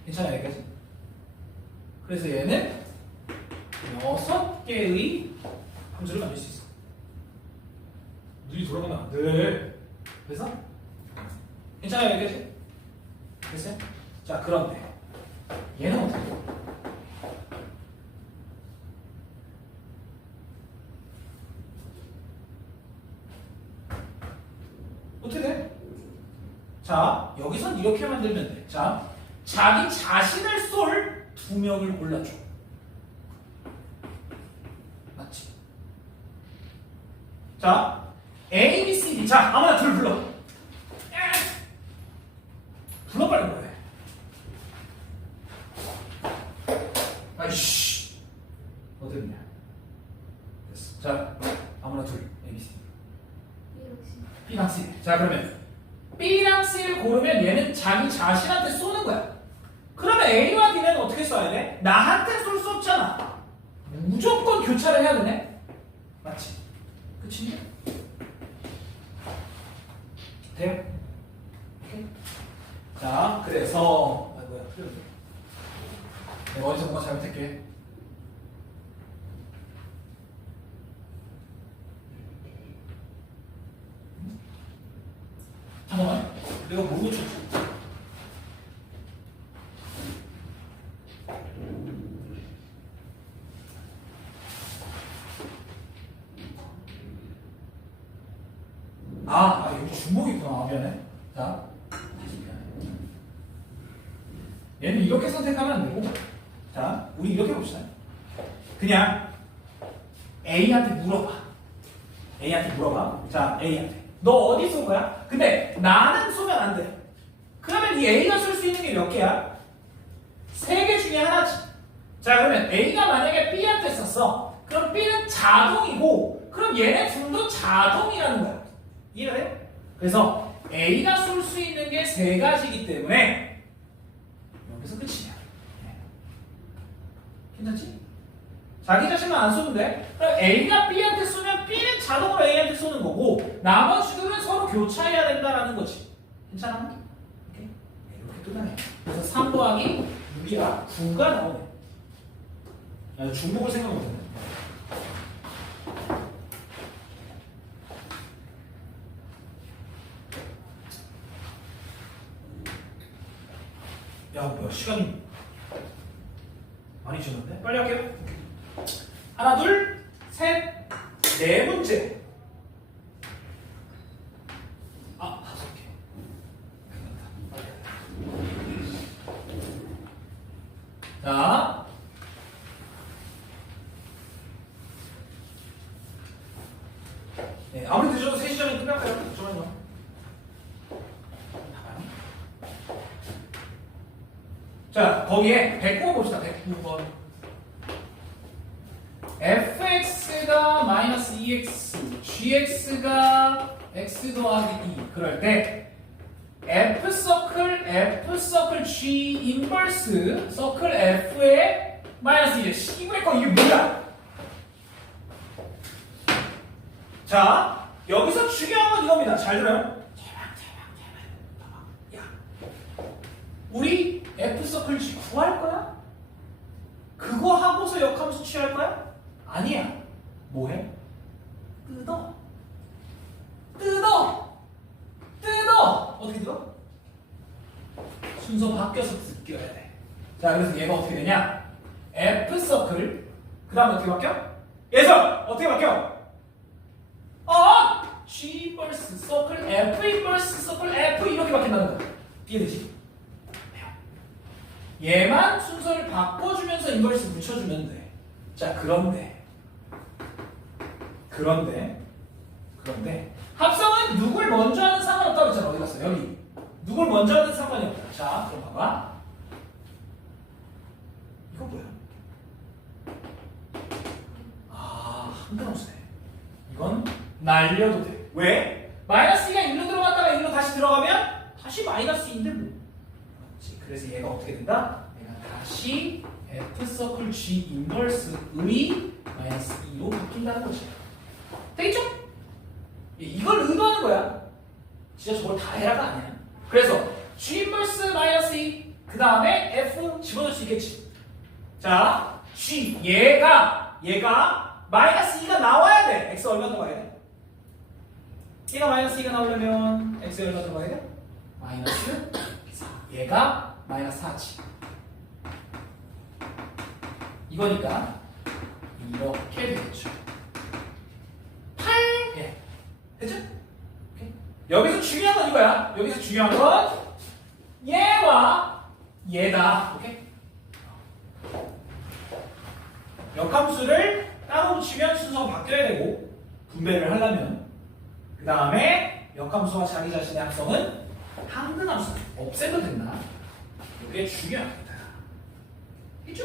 괜찮아요, 여기까지? 그래서 얘는 6개의 함수를 만들 수 있어. 눈이 돌아가면 안 돼. 그래서 괜찮아요, 여기까지? 됐어요? 자, 그런데 얘는 어떻게 돼? 어떻게 돼? 자, 여기선 이렇게 만들면 돼. 자, 자기 자신을 쏠 2명을 골라줘. 맞지? 자, A, B, C, D. 자, 아무나 둘 불러. 불러 빨리 불러야 돼. 아이씨. 어디 있냐? 됐어. 자, 아무나 둘. A, B, C. B랑 C. 자, 그러면 B랑 C를 고르면 얘는 자기 자신한테 쏘는 거야. 그러면 A와 B는 어떻게 쏴야 돼? 나한테 쏠 수 없잖아. 무조건 교차를 해야 되네. 맞지? 그치? 돼요? 오케이? 자, 그래서 뭐야? 내가 어디서 뭔가 잘못했게. 잠깐만. 내가 뭐 놓쳤지? 여기 주목이 있구나. 미안해. 자, 다시 미안해. 얘는 이렇게 선택하면 안 되고, 자, 우리 이렇게 봅시다. 그냥 A한테 물어봐. A한테 물어봐. 자, A한테. 너 어디 쏠 거야? 근데 나는 쏘면 안 돼. 그러면 이 A가 쏠 수 있는 게 몇 개야? 3개 중에 하나지. 자, 그러면 A가 만약에 B한테 쐈어. 그럼 B는 자동이고, 그럼 얘네 둘도 자동이라는 거야. 이해돼? 그래서 A가 쏠 수 있는 게 3가지이기 때문에 여기서 끝이야. 괜찮지? 자기 자신만 안 쏘면 돼. 그럼 A가 B한테 쏘면 B는 자동으로 A한테 쏘는 거고 나머지들은 서로 교차해야 된다라는 거지. 괜찮아? 이렇게 뜯어내. 그래서 3 더하기 6이라 9가 나오네. 중복을 생각 못했네. 야, 뭐야, 시간이 많이 지났네? 빨리 할게요. 하나, 둘, 셋, 4문제. 아, 5개. 자. 네, 아무리 늦어도 3시 전에 끝날까요? 잠깐만요. 자, 거기에 109번 봅시다. 109번. fx가 마이너스 2x, gx가 x 더하기 2. 그럴 때 f서클 g 인버스 서클 f의 마이너스 2. 이거의 거 이게 뭐야? 자, 여기서 중요한 건 이겁니다. 잘 들어요? 제발. 야, 우리 f서클 g 구할 거야? 그거 하고서 역함수 취할 거야? 아니야. 뭐해? 뜯어. 어떻게 뜯어? 순서 바뀌어서 뜯겨야 돼. 자, 그래서 얘가 어떻게 되냐? f서클 그 다음에 어떻게 바뀌어? 예서 어떻게 바뀌어? G 인버스 서클 F 인버스 서클 F 이렇게 바뀐다는 거야. 이해되지? 얘만 순서를 바꿔주면서 인버스 붙여주면 돼. 자, 그런데 합성은 누굴 먼저 하는 상관없다고 했잖아. 어디 갔어? 여기. 누굴 먼저 하는 상관이 없다. 자, 그럼 봐봐. 이거 뭐야? 한근함수네. 이건 날려도 돼. 왜? 마이너스 2가 1로 들어갔다가 1로 다시 들어가면 다시 마이너스 2인데 뭐. 그렇지. 그래서 얘가 어떻게 된다? 얘가 다시 F서클 G 인버스의 마이너스 2로 바뀐다는 거지. 되겠죠? 이걸 의도하는 거야. 진짜 저걸 다 해라가 아니야. 그래서 G 인버스 마이너스 2, 그 다음에 F 집어넣을 수 있겠지. 자, G, 얘가 마이너스 2가 나와야 돼. X 얼마 들어가야 돼? 얘가 마이너스 2가 나오려면 X 얼마 들어가야 돼? 마이너스 4. 얘가 마이너스 4지. 이거니까 이렇게 되겠죠. 8. 예. 됐죠? 오케이. 여기서 중요한 건 이거야. 여기서 중요한 건 얘와 얘다. 오케이? 역함수를 따로 붙이면 순서가 바뀌어야 되고 분배를 하려면 그 다음에 역함수와 자기 자신의 합성은 한근함수 없애도 된다. 이게 중요합니다. 있죠?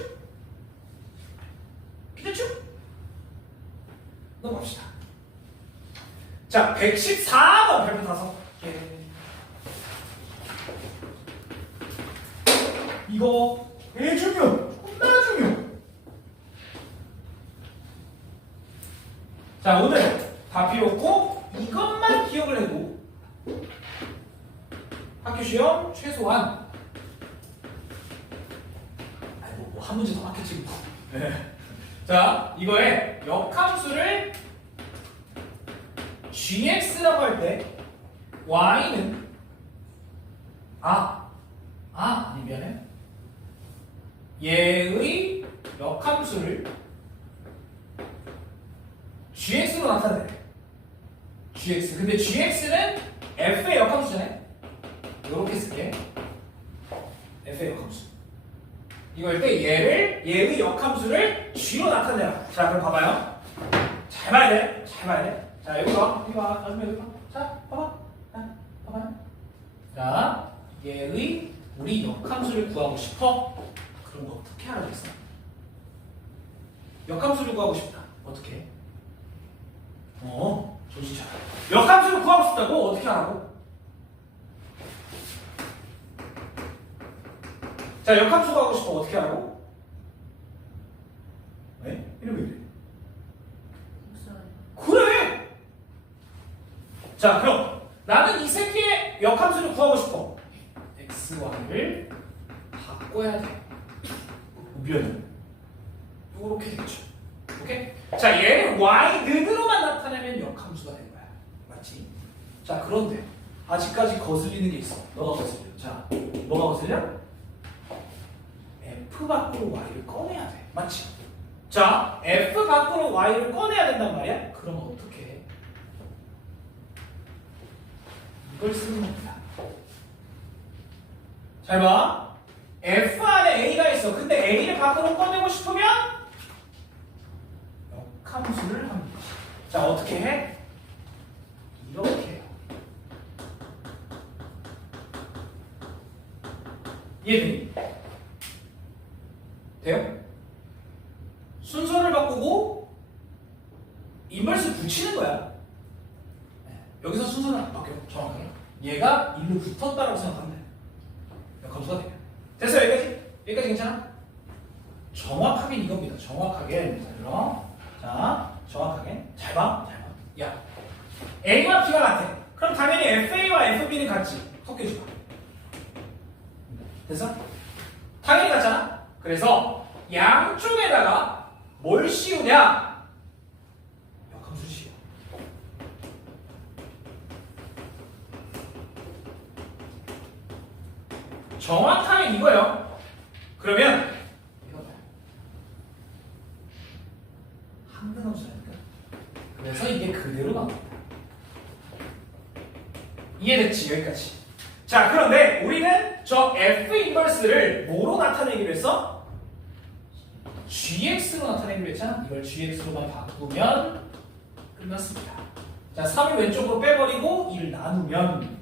됐죠? 넘어갑시다. 자, 114번 별표 5개. 이거 되게 중요. 존나 중요. 자, 오늘 다 필요 없고 이것만 기억을 해도 학교 시험 최소한 한 문제 더 맞겠지 뭐. 네. 자, 이거에 역함수를 gx라고 할 때 y는 아니 미안해. 얘의 역함수를 gx로 나타내. gx. 근데 gx는 f의 역함수잖아요. 이렇게 쓸게. f의 역함수. 이거 할 때 얘의 역함수를 g로 나타내라. 자, 그럼 봐봐요. 잘 봐야 돼. 잘 봐야 돼. 자, 여기 봐. 여기 봐. 여기 봐. 자, 봐봐. 자, 봐봐요. 자, 얘의 우리 역함수를 구하고 싶어? 그럼 어떻게 하라겠어? 역함수를 구하고 싶다. 어떻게? 조심차. 역함수를 구하고 싶다고? 어떻게 하라고? 자, 역함수 구하고 싶어. 어떻게 하라고? 왜? 이러면 이래. 그래! 자, 그럼 나는 이 새끼의 역함수를 구하고 싶어. x, y를 바꿔야 돼. 미안해. 요렇게 되겠죠. 오케이? 자, 얘를 y는으로만 나타내면 역함수가 된 거야. 맞지? 자, 그런데 아직까지 거슬리는 게 있어. 너가 거슬려. 자, 뭐가 거슬려? f 밖으로 y를 꺼내야 돼. 맞지? 자, f 밖으로 y를 꺼내야 된단 말이야? 그럼 어떻게 해? 이걸 쓰는 겁니다. 잘 봐. f 안에 a가 있어. 근데 a를 밖으로 꺼내고 싶으면 역함수를 합니다. 자, 어떻게 해? 이렇게 해요. 이해되니? 돼요? 순서를 바꾸고 인버스 붙이는 거야. 여기서 순서는 안 바뀌어. 정확하게. 얘가 1로 붙었다라고 생각하면 돼. 역함수가 되면. 됐어, 여기까지? 여기까지 괜찮아? 정확하게 이겁니다. 정확하게. 자, 정확하게. 잘 봐. 잘 봐. 야, A와 B가 같아. 그럼 당연히 FA와 FB는 같지. 섞여주마. 됐어? 당연히 같잖아? 그래서 양쪽에다가 뭘 씌우냐? 역함수 씌워. 정확하게 이거예요. 그러면 이거 봐요. 항등함수라니까. 그래서 이게 그대로 나옵니다. 이해됐지? 여기까지. 자, 그런데 우리는 저 F 인버스를 뭐로 나타내기로 했어? GX로 나타내기로 했잖아. 이걸 GX로만 바꾸면 끝났습니다. 자, 3을 왼쪽으로 빼버리고 2를 나누면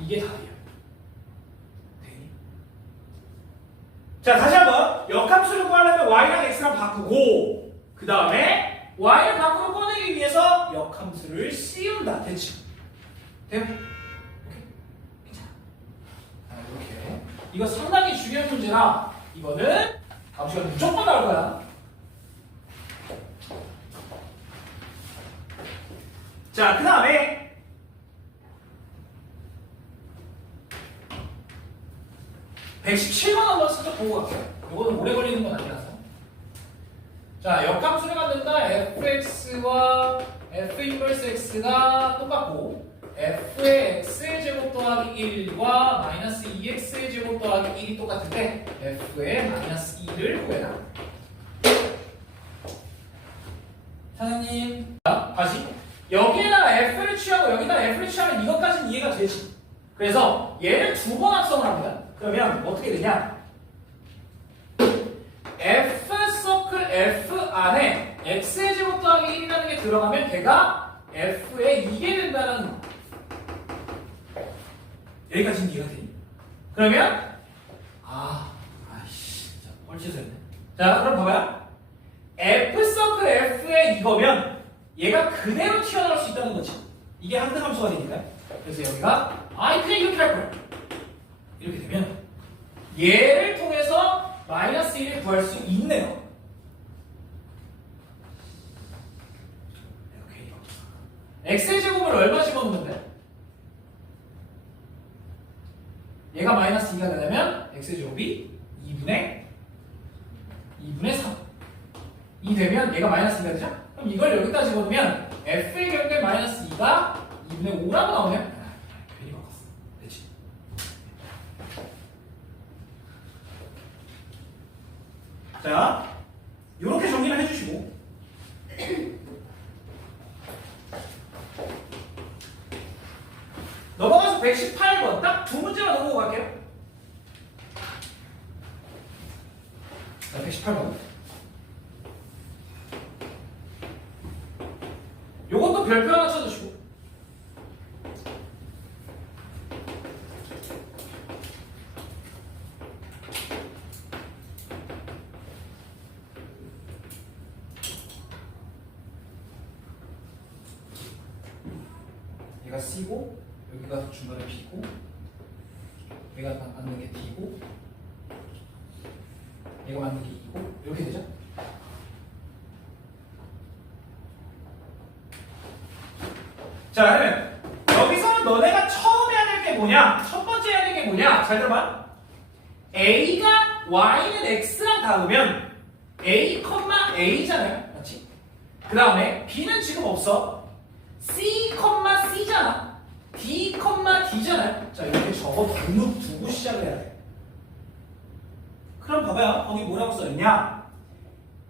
이게 답이에요. 되니? 자, 다시 한번 역함수를 구하려면 y랑 x랑 바꾸고 그 다음에 y를 밖으로 꺼내기 위해서 역함수를 씌운다. 됐지? 돼요? 오케이? 괜찮아. 이렇게. 이거 상당히 중요한 문제라 이거는 다음 시간에 무조건 나올 거야. 자, 그 다음에 117번 한번 슬쩍 보고 갈게요. 이거는 오래 걸리는 건 아니라서. 자, 역함수를 갖는다. fx와 f 인버스 x가 똑같고 f의 x의 제곱 더하기 1과 마이너스 2x의 제곱 더하기 1이 똑같은데 f의 마이너스 2를 구해라. 사장님, 자, 다시 여기에다가 f를 취하고 여기다가 f를 취하면 이것까지는 이해가 되지. 그래서 얘를 두 번 합성을 합니다. 그러면 어떻게 되냐? f 서클 f 안에 x의 제곱 더하기 1이라는 게 들어가면 걔가 f의 2게 된다는 거. 여기까지는 이해가 되니? 그러면 아이씨 진짜 뻘짓했네. 자, 그럼 봐봐요. f 서클 f의 이거면 얘가 그대로 튀어나올 수 있다는 거지. 이게 항등함수가 되니까요. 그래서 여기가 그냥 이렇게 할 거야. 이렇게 되면 얘를 통해서 마이너스 1을 구할 수 있네요. 이렇게 x의 제곱을 얼마 집어넣으면 돼? 얘가 마이너스 2가 되려면 x의 제곱이 2분의 3. 2 되면 얘가 마이너스 2가 되죠? 그럼 이걸 여기다 집어넣으면 f의 경우에 마이너스 2가 2분의 5라고 나오네요. 괜히 바꿨어. 됐지? 자, 이렇게 정리를 해주시고 넘어가서 118번 딱 두 문제만 넘어가고 갈게요. 자, 118번 별표 하나 쳐주시고. 얘가 C고 여기가 중간에 B고 얘가 맞는 게 D고 얘가 맞는 게 E고 이렇게 되죠? 자, 그러면 여기서 너네가 처음 해야 될 게 뭐냐? 첫 번째 해야 될 게 뭐냐? 잘 들어봐. A가 Y는 X랑 닮으면 A, A잖아요. 맞지? 그 다음에 B는 지금 없어. C, C잖아. D, D잖아요. 자, 이렇게 적어 두고 시작을 해야 돼. 그럼 봐봐요. 거기 뭐라고 써있냐?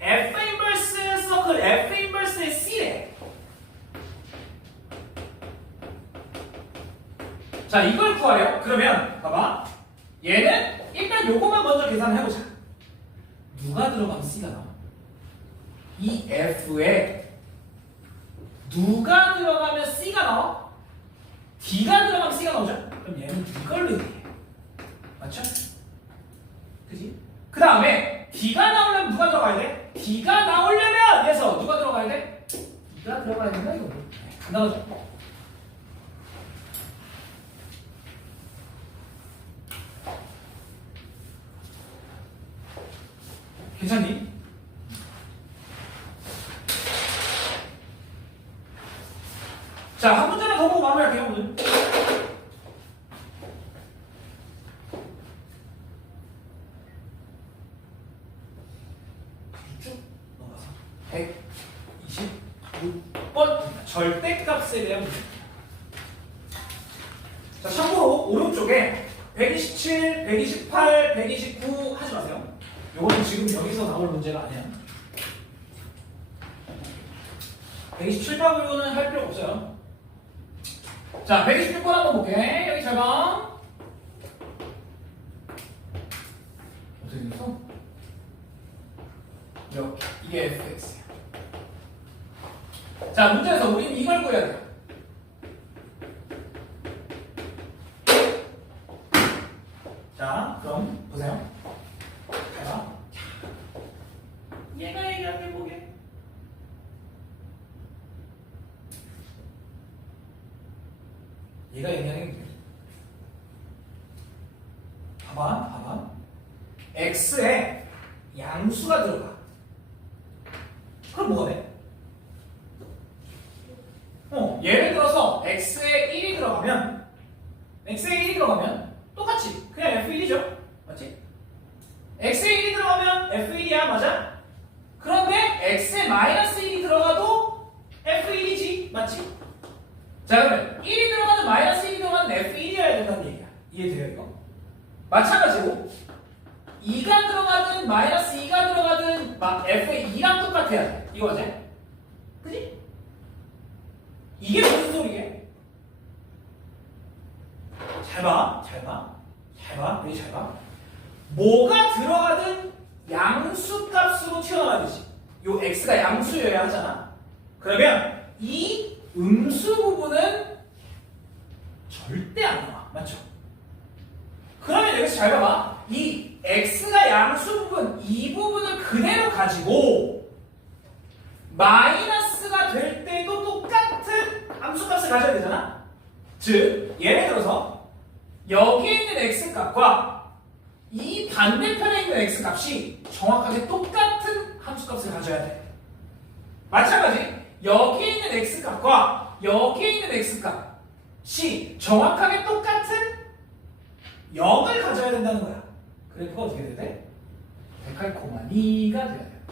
F 인버스 서클 F 인버스의 C래. 자, 이걸 구하래요. 그러면 봐봐. 얘는 일단 요거만 먼저 계산해보자. 누가 들어가면 C가 나와? 이 F에 누가 들어가면 C가 나와? D가 들어가면 C가 나오죠? 그럼 얘는 이걸로 얘기해. 맞죠? 그지? 그 다음에 D가 나오려면 누가 들어가야 돼? D가 나오려면 얘에서 누가 들어가야 돼? D가 들어가야 된다 이거. 간단하죠? 괜찮니? 자, 한 문제만 더 보고 마무리할게요, 오늘. 쭉 넘어가서 126번 절대값에 대한 문제입니다. 자, 참고로 오른쪽에 127, 128, 129 하지 마세요. 요거는 지금 여기서 나올 문제가 아니야. 127파고는 할 필요 없어요. 자, 126번 한번 볼게. 여기 잘 봐. 어떻게 됐어? 이렇게. 이게 fx야. 자, 문제에서 우리는 이걸 구해야 돼요. 자, 그럼 보세요. 잘 봐. 얘가 얘기한 게 뭐게? 얘가 얘기하는 게 뭐게? 봐봐. x에 양수가 들어가. 그럼 뭐가 돼? 예를 들어서 x에 1이 들어가면 똑같이 그냥 f1이죠. 맞지? x에 1이 들어가면 f1이야. 맞아? 그런데 x에 마이너스 1이 들어가도 f1이지. 맞지? 자, 그러면 1이 들어가는 마이너스 1이 들어가는 f1이어야 된다는 얘기야. 이해돼요 이거? 마찬가지로 2가 들어가든 마이너스 2가 들어가든 f의 2랑 똑같아야 돼. 이거지? 그지? 이게 무슨 소리게? 잘 봐. 여기 잘 봐. 뭐가 들어가든 양수값으로 튀어나와야 되지. 요 x가 양수여야 하잖아. 그러면 이 음수 부분은 절대 안 나와. 맞죠? 그러면 여기서 잘 봐봐. 이 x가 양수 부분, 이 부분을 그대로 가지고 마이너스가 될 때도 똑같은 함수값을 가져야 되잖아. 즉, 예를 들어서 여기에 있는 x값과 이 반대편에 있는 x값이 정확하게 똑같은 함수값을 가져야 돼. 마찬가지, 여기에 있는 x값과 여기에 있는 x값이 정확하게 똑같은 0을 가져야 된다는 거야. 그래프가 어떻게 돼야 돼? 108,2가 돼야 돼.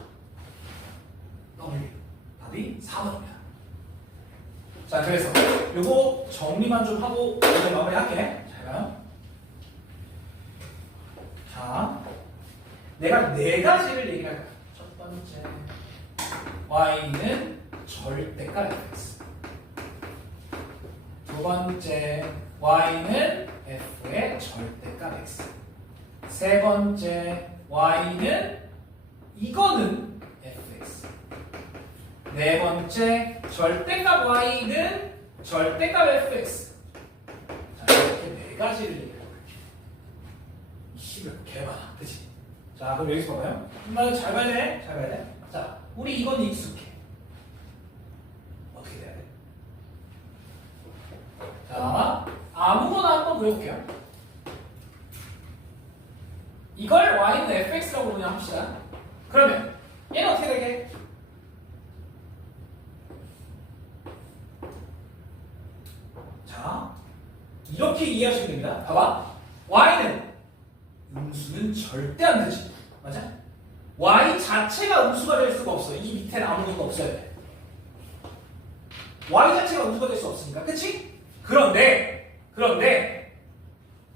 W. 답이 4번입니다. 자, 그래서 요거 정리만 좀 하고 오늘 마무리할게. 잘 봐요. 자, 내가 네 가지를 얘기할 거야. 첫 번째, y는 절대값 fx. 두 번째, y는 f의 절대값 x. 세 번째, y는 이거는 fx. 네 번째, 절대값 y는 절대값 fx. 자, 이렇게 네 가지를 얘기해요. 이 식을 개많아, 그치? 자, 그럼 여기서 봐봐요. 정말 잘 봐야 돼, 잘 봐야 돼. 자, 우리 이건 익숙해. 어떻게 돼야 돼? 자, 아무거나 한번 그려볼게요. 이걸 y는 fx라고 그냥 합시다. 그러면 얘는 어떻게 되게? 자, 이렇게 이해하시면 됩니다. 봐봐. y는 음수는 절대 안 되지. 맞아? y 자체가 음수가 될 수가 없어. 이 밑에는 아무것도 없어야 돼. y 자체가 음수가 될 수 없으니까. 그치? 그런데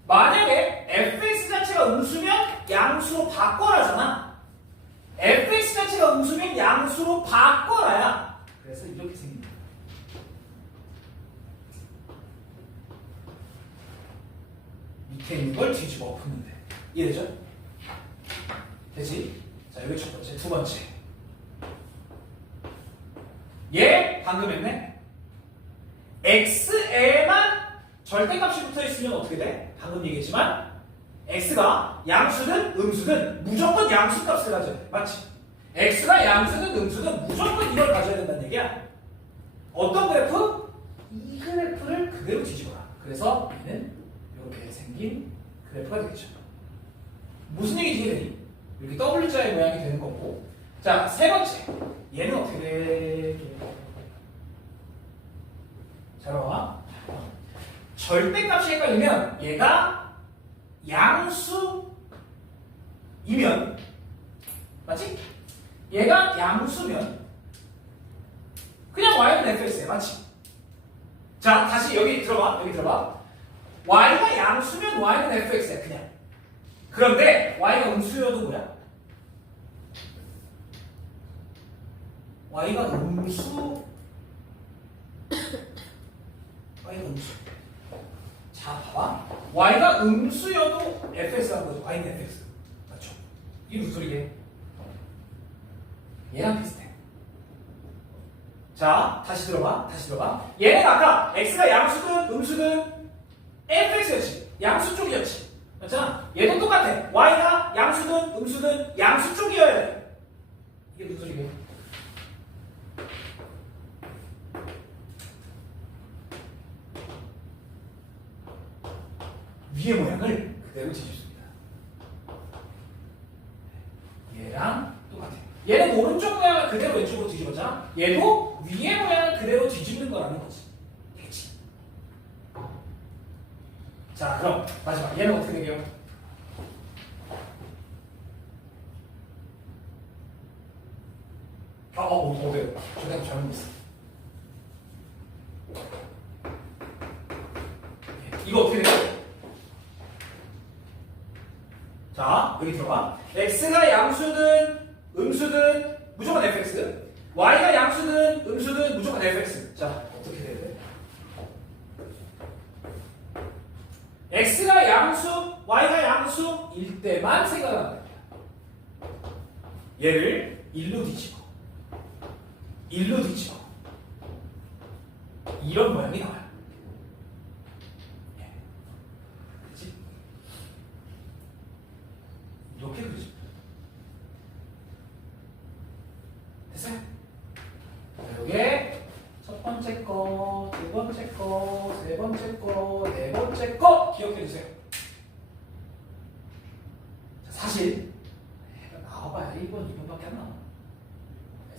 만약에 fx 자체가 음수면 양수로 바꿔라잖아. fx 자체가 음수면 양수로 바꿔라야. 그래서 이렇게 생깁니다. 밑에 있는 걸 뒤집어 엎으면 돼. 이해되죠? 되지? 자, 여기 첫 번째, 두 번째. 얘 방금 했네. x에만 절대값이 붙어 있으면 어떻게 돼? 방금 얘기했지만 x가 양수든 음수든 무조건 양수값을 가져야 돼. 맞지? x가 양수든 음수든 무조건 이걸 가져야 된다는 얘기야. 어떤 그래프? 이 그래프를 그대로 뒤집어라. 그래서 얘는 이렇게 생긴 그래프가 되겠죠. 무슨 얘기인지 이해되니? 이렇게 W자의 모양이 되는 거고. 자, 세 번째. 얘는 어떻게 돼? 잘 봐봐. 절대값이 헷갈리면 얘가 양수이면 맞지? 얘가 양수면 그냥 y는 fx야. 맞지? 자, 다시 여기 들어봐. y가 양수면 y는 fx야. 그냥. 그런데 y가 음수여도 뭐야? y가 음수 자, 봐봐. y가 음수여도 fx라는 거죠. y는 fx. 맞죠? 이게 무슨 소리게? 얘랑 비슷해. 자, 다시 들어봐. 얘는 아까 x가 양수든 음수든 fx였지. 양수 쪽이었지. 맞잖아? 얘도 똑같아. y가 양수든 음수든 양수 쪽이어야 돼. 이게 무슨 소리게? 위의 모양을 그대로 뒤집습니다. 얘랑 똑같아요. 얘는 오른쪽 모양을 그대로 왼쪽으로 뒤집었잖아. 얘도 위의 모양을 그대로 뒤집는 거라는 거지. 되겠지? 자, 그럼 마지막 얘는 어떻게 되게요? 네. 저도 잘못했어. 이거 어떻게 돼요? 자, 여기 들어봐. x가 양수든 음수든 무조건 fx. y가 양수든 음수든 무조건 fx. 자, 어떻게 돼야 돼? x가 양수, y가 양수일 때만 생각하는 거야. 얘를 1로 뒤집어. 이런 모양이 나와요. 그치? 이렇게 그리죠. 됐어요? 자, 요게 첫 번째 거, 두 번째 거, 세 번째 거, 네 번째 거 기억해 주세요. 자, 사실 나와봐야 1번, 2번밖에 안 나와.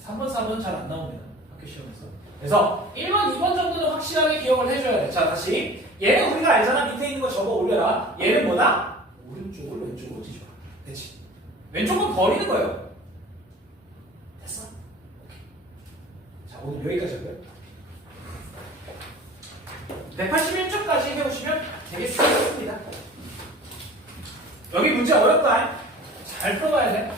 3번, 4번 잘 안 나옵니다. 학교 시험에서. 그래서 1번, 2번 정도는 확실하게 기억을 해줘야 돼. 자, 다시. 얘는 우리가 알잖아. 밑에 있는 거 적어 올려라. 얘는 뭐다? 오른쪽을 왼쪽으로 뒤집어. 됐지? 왼쪽은 버리는 거예요. 됐어? 오케이. 자, 오늘 여기까지 하고요. 181쪽까지 해보시면 되겠습니다. 여기 문제 어렵다. 잘 풀어봐야 돼.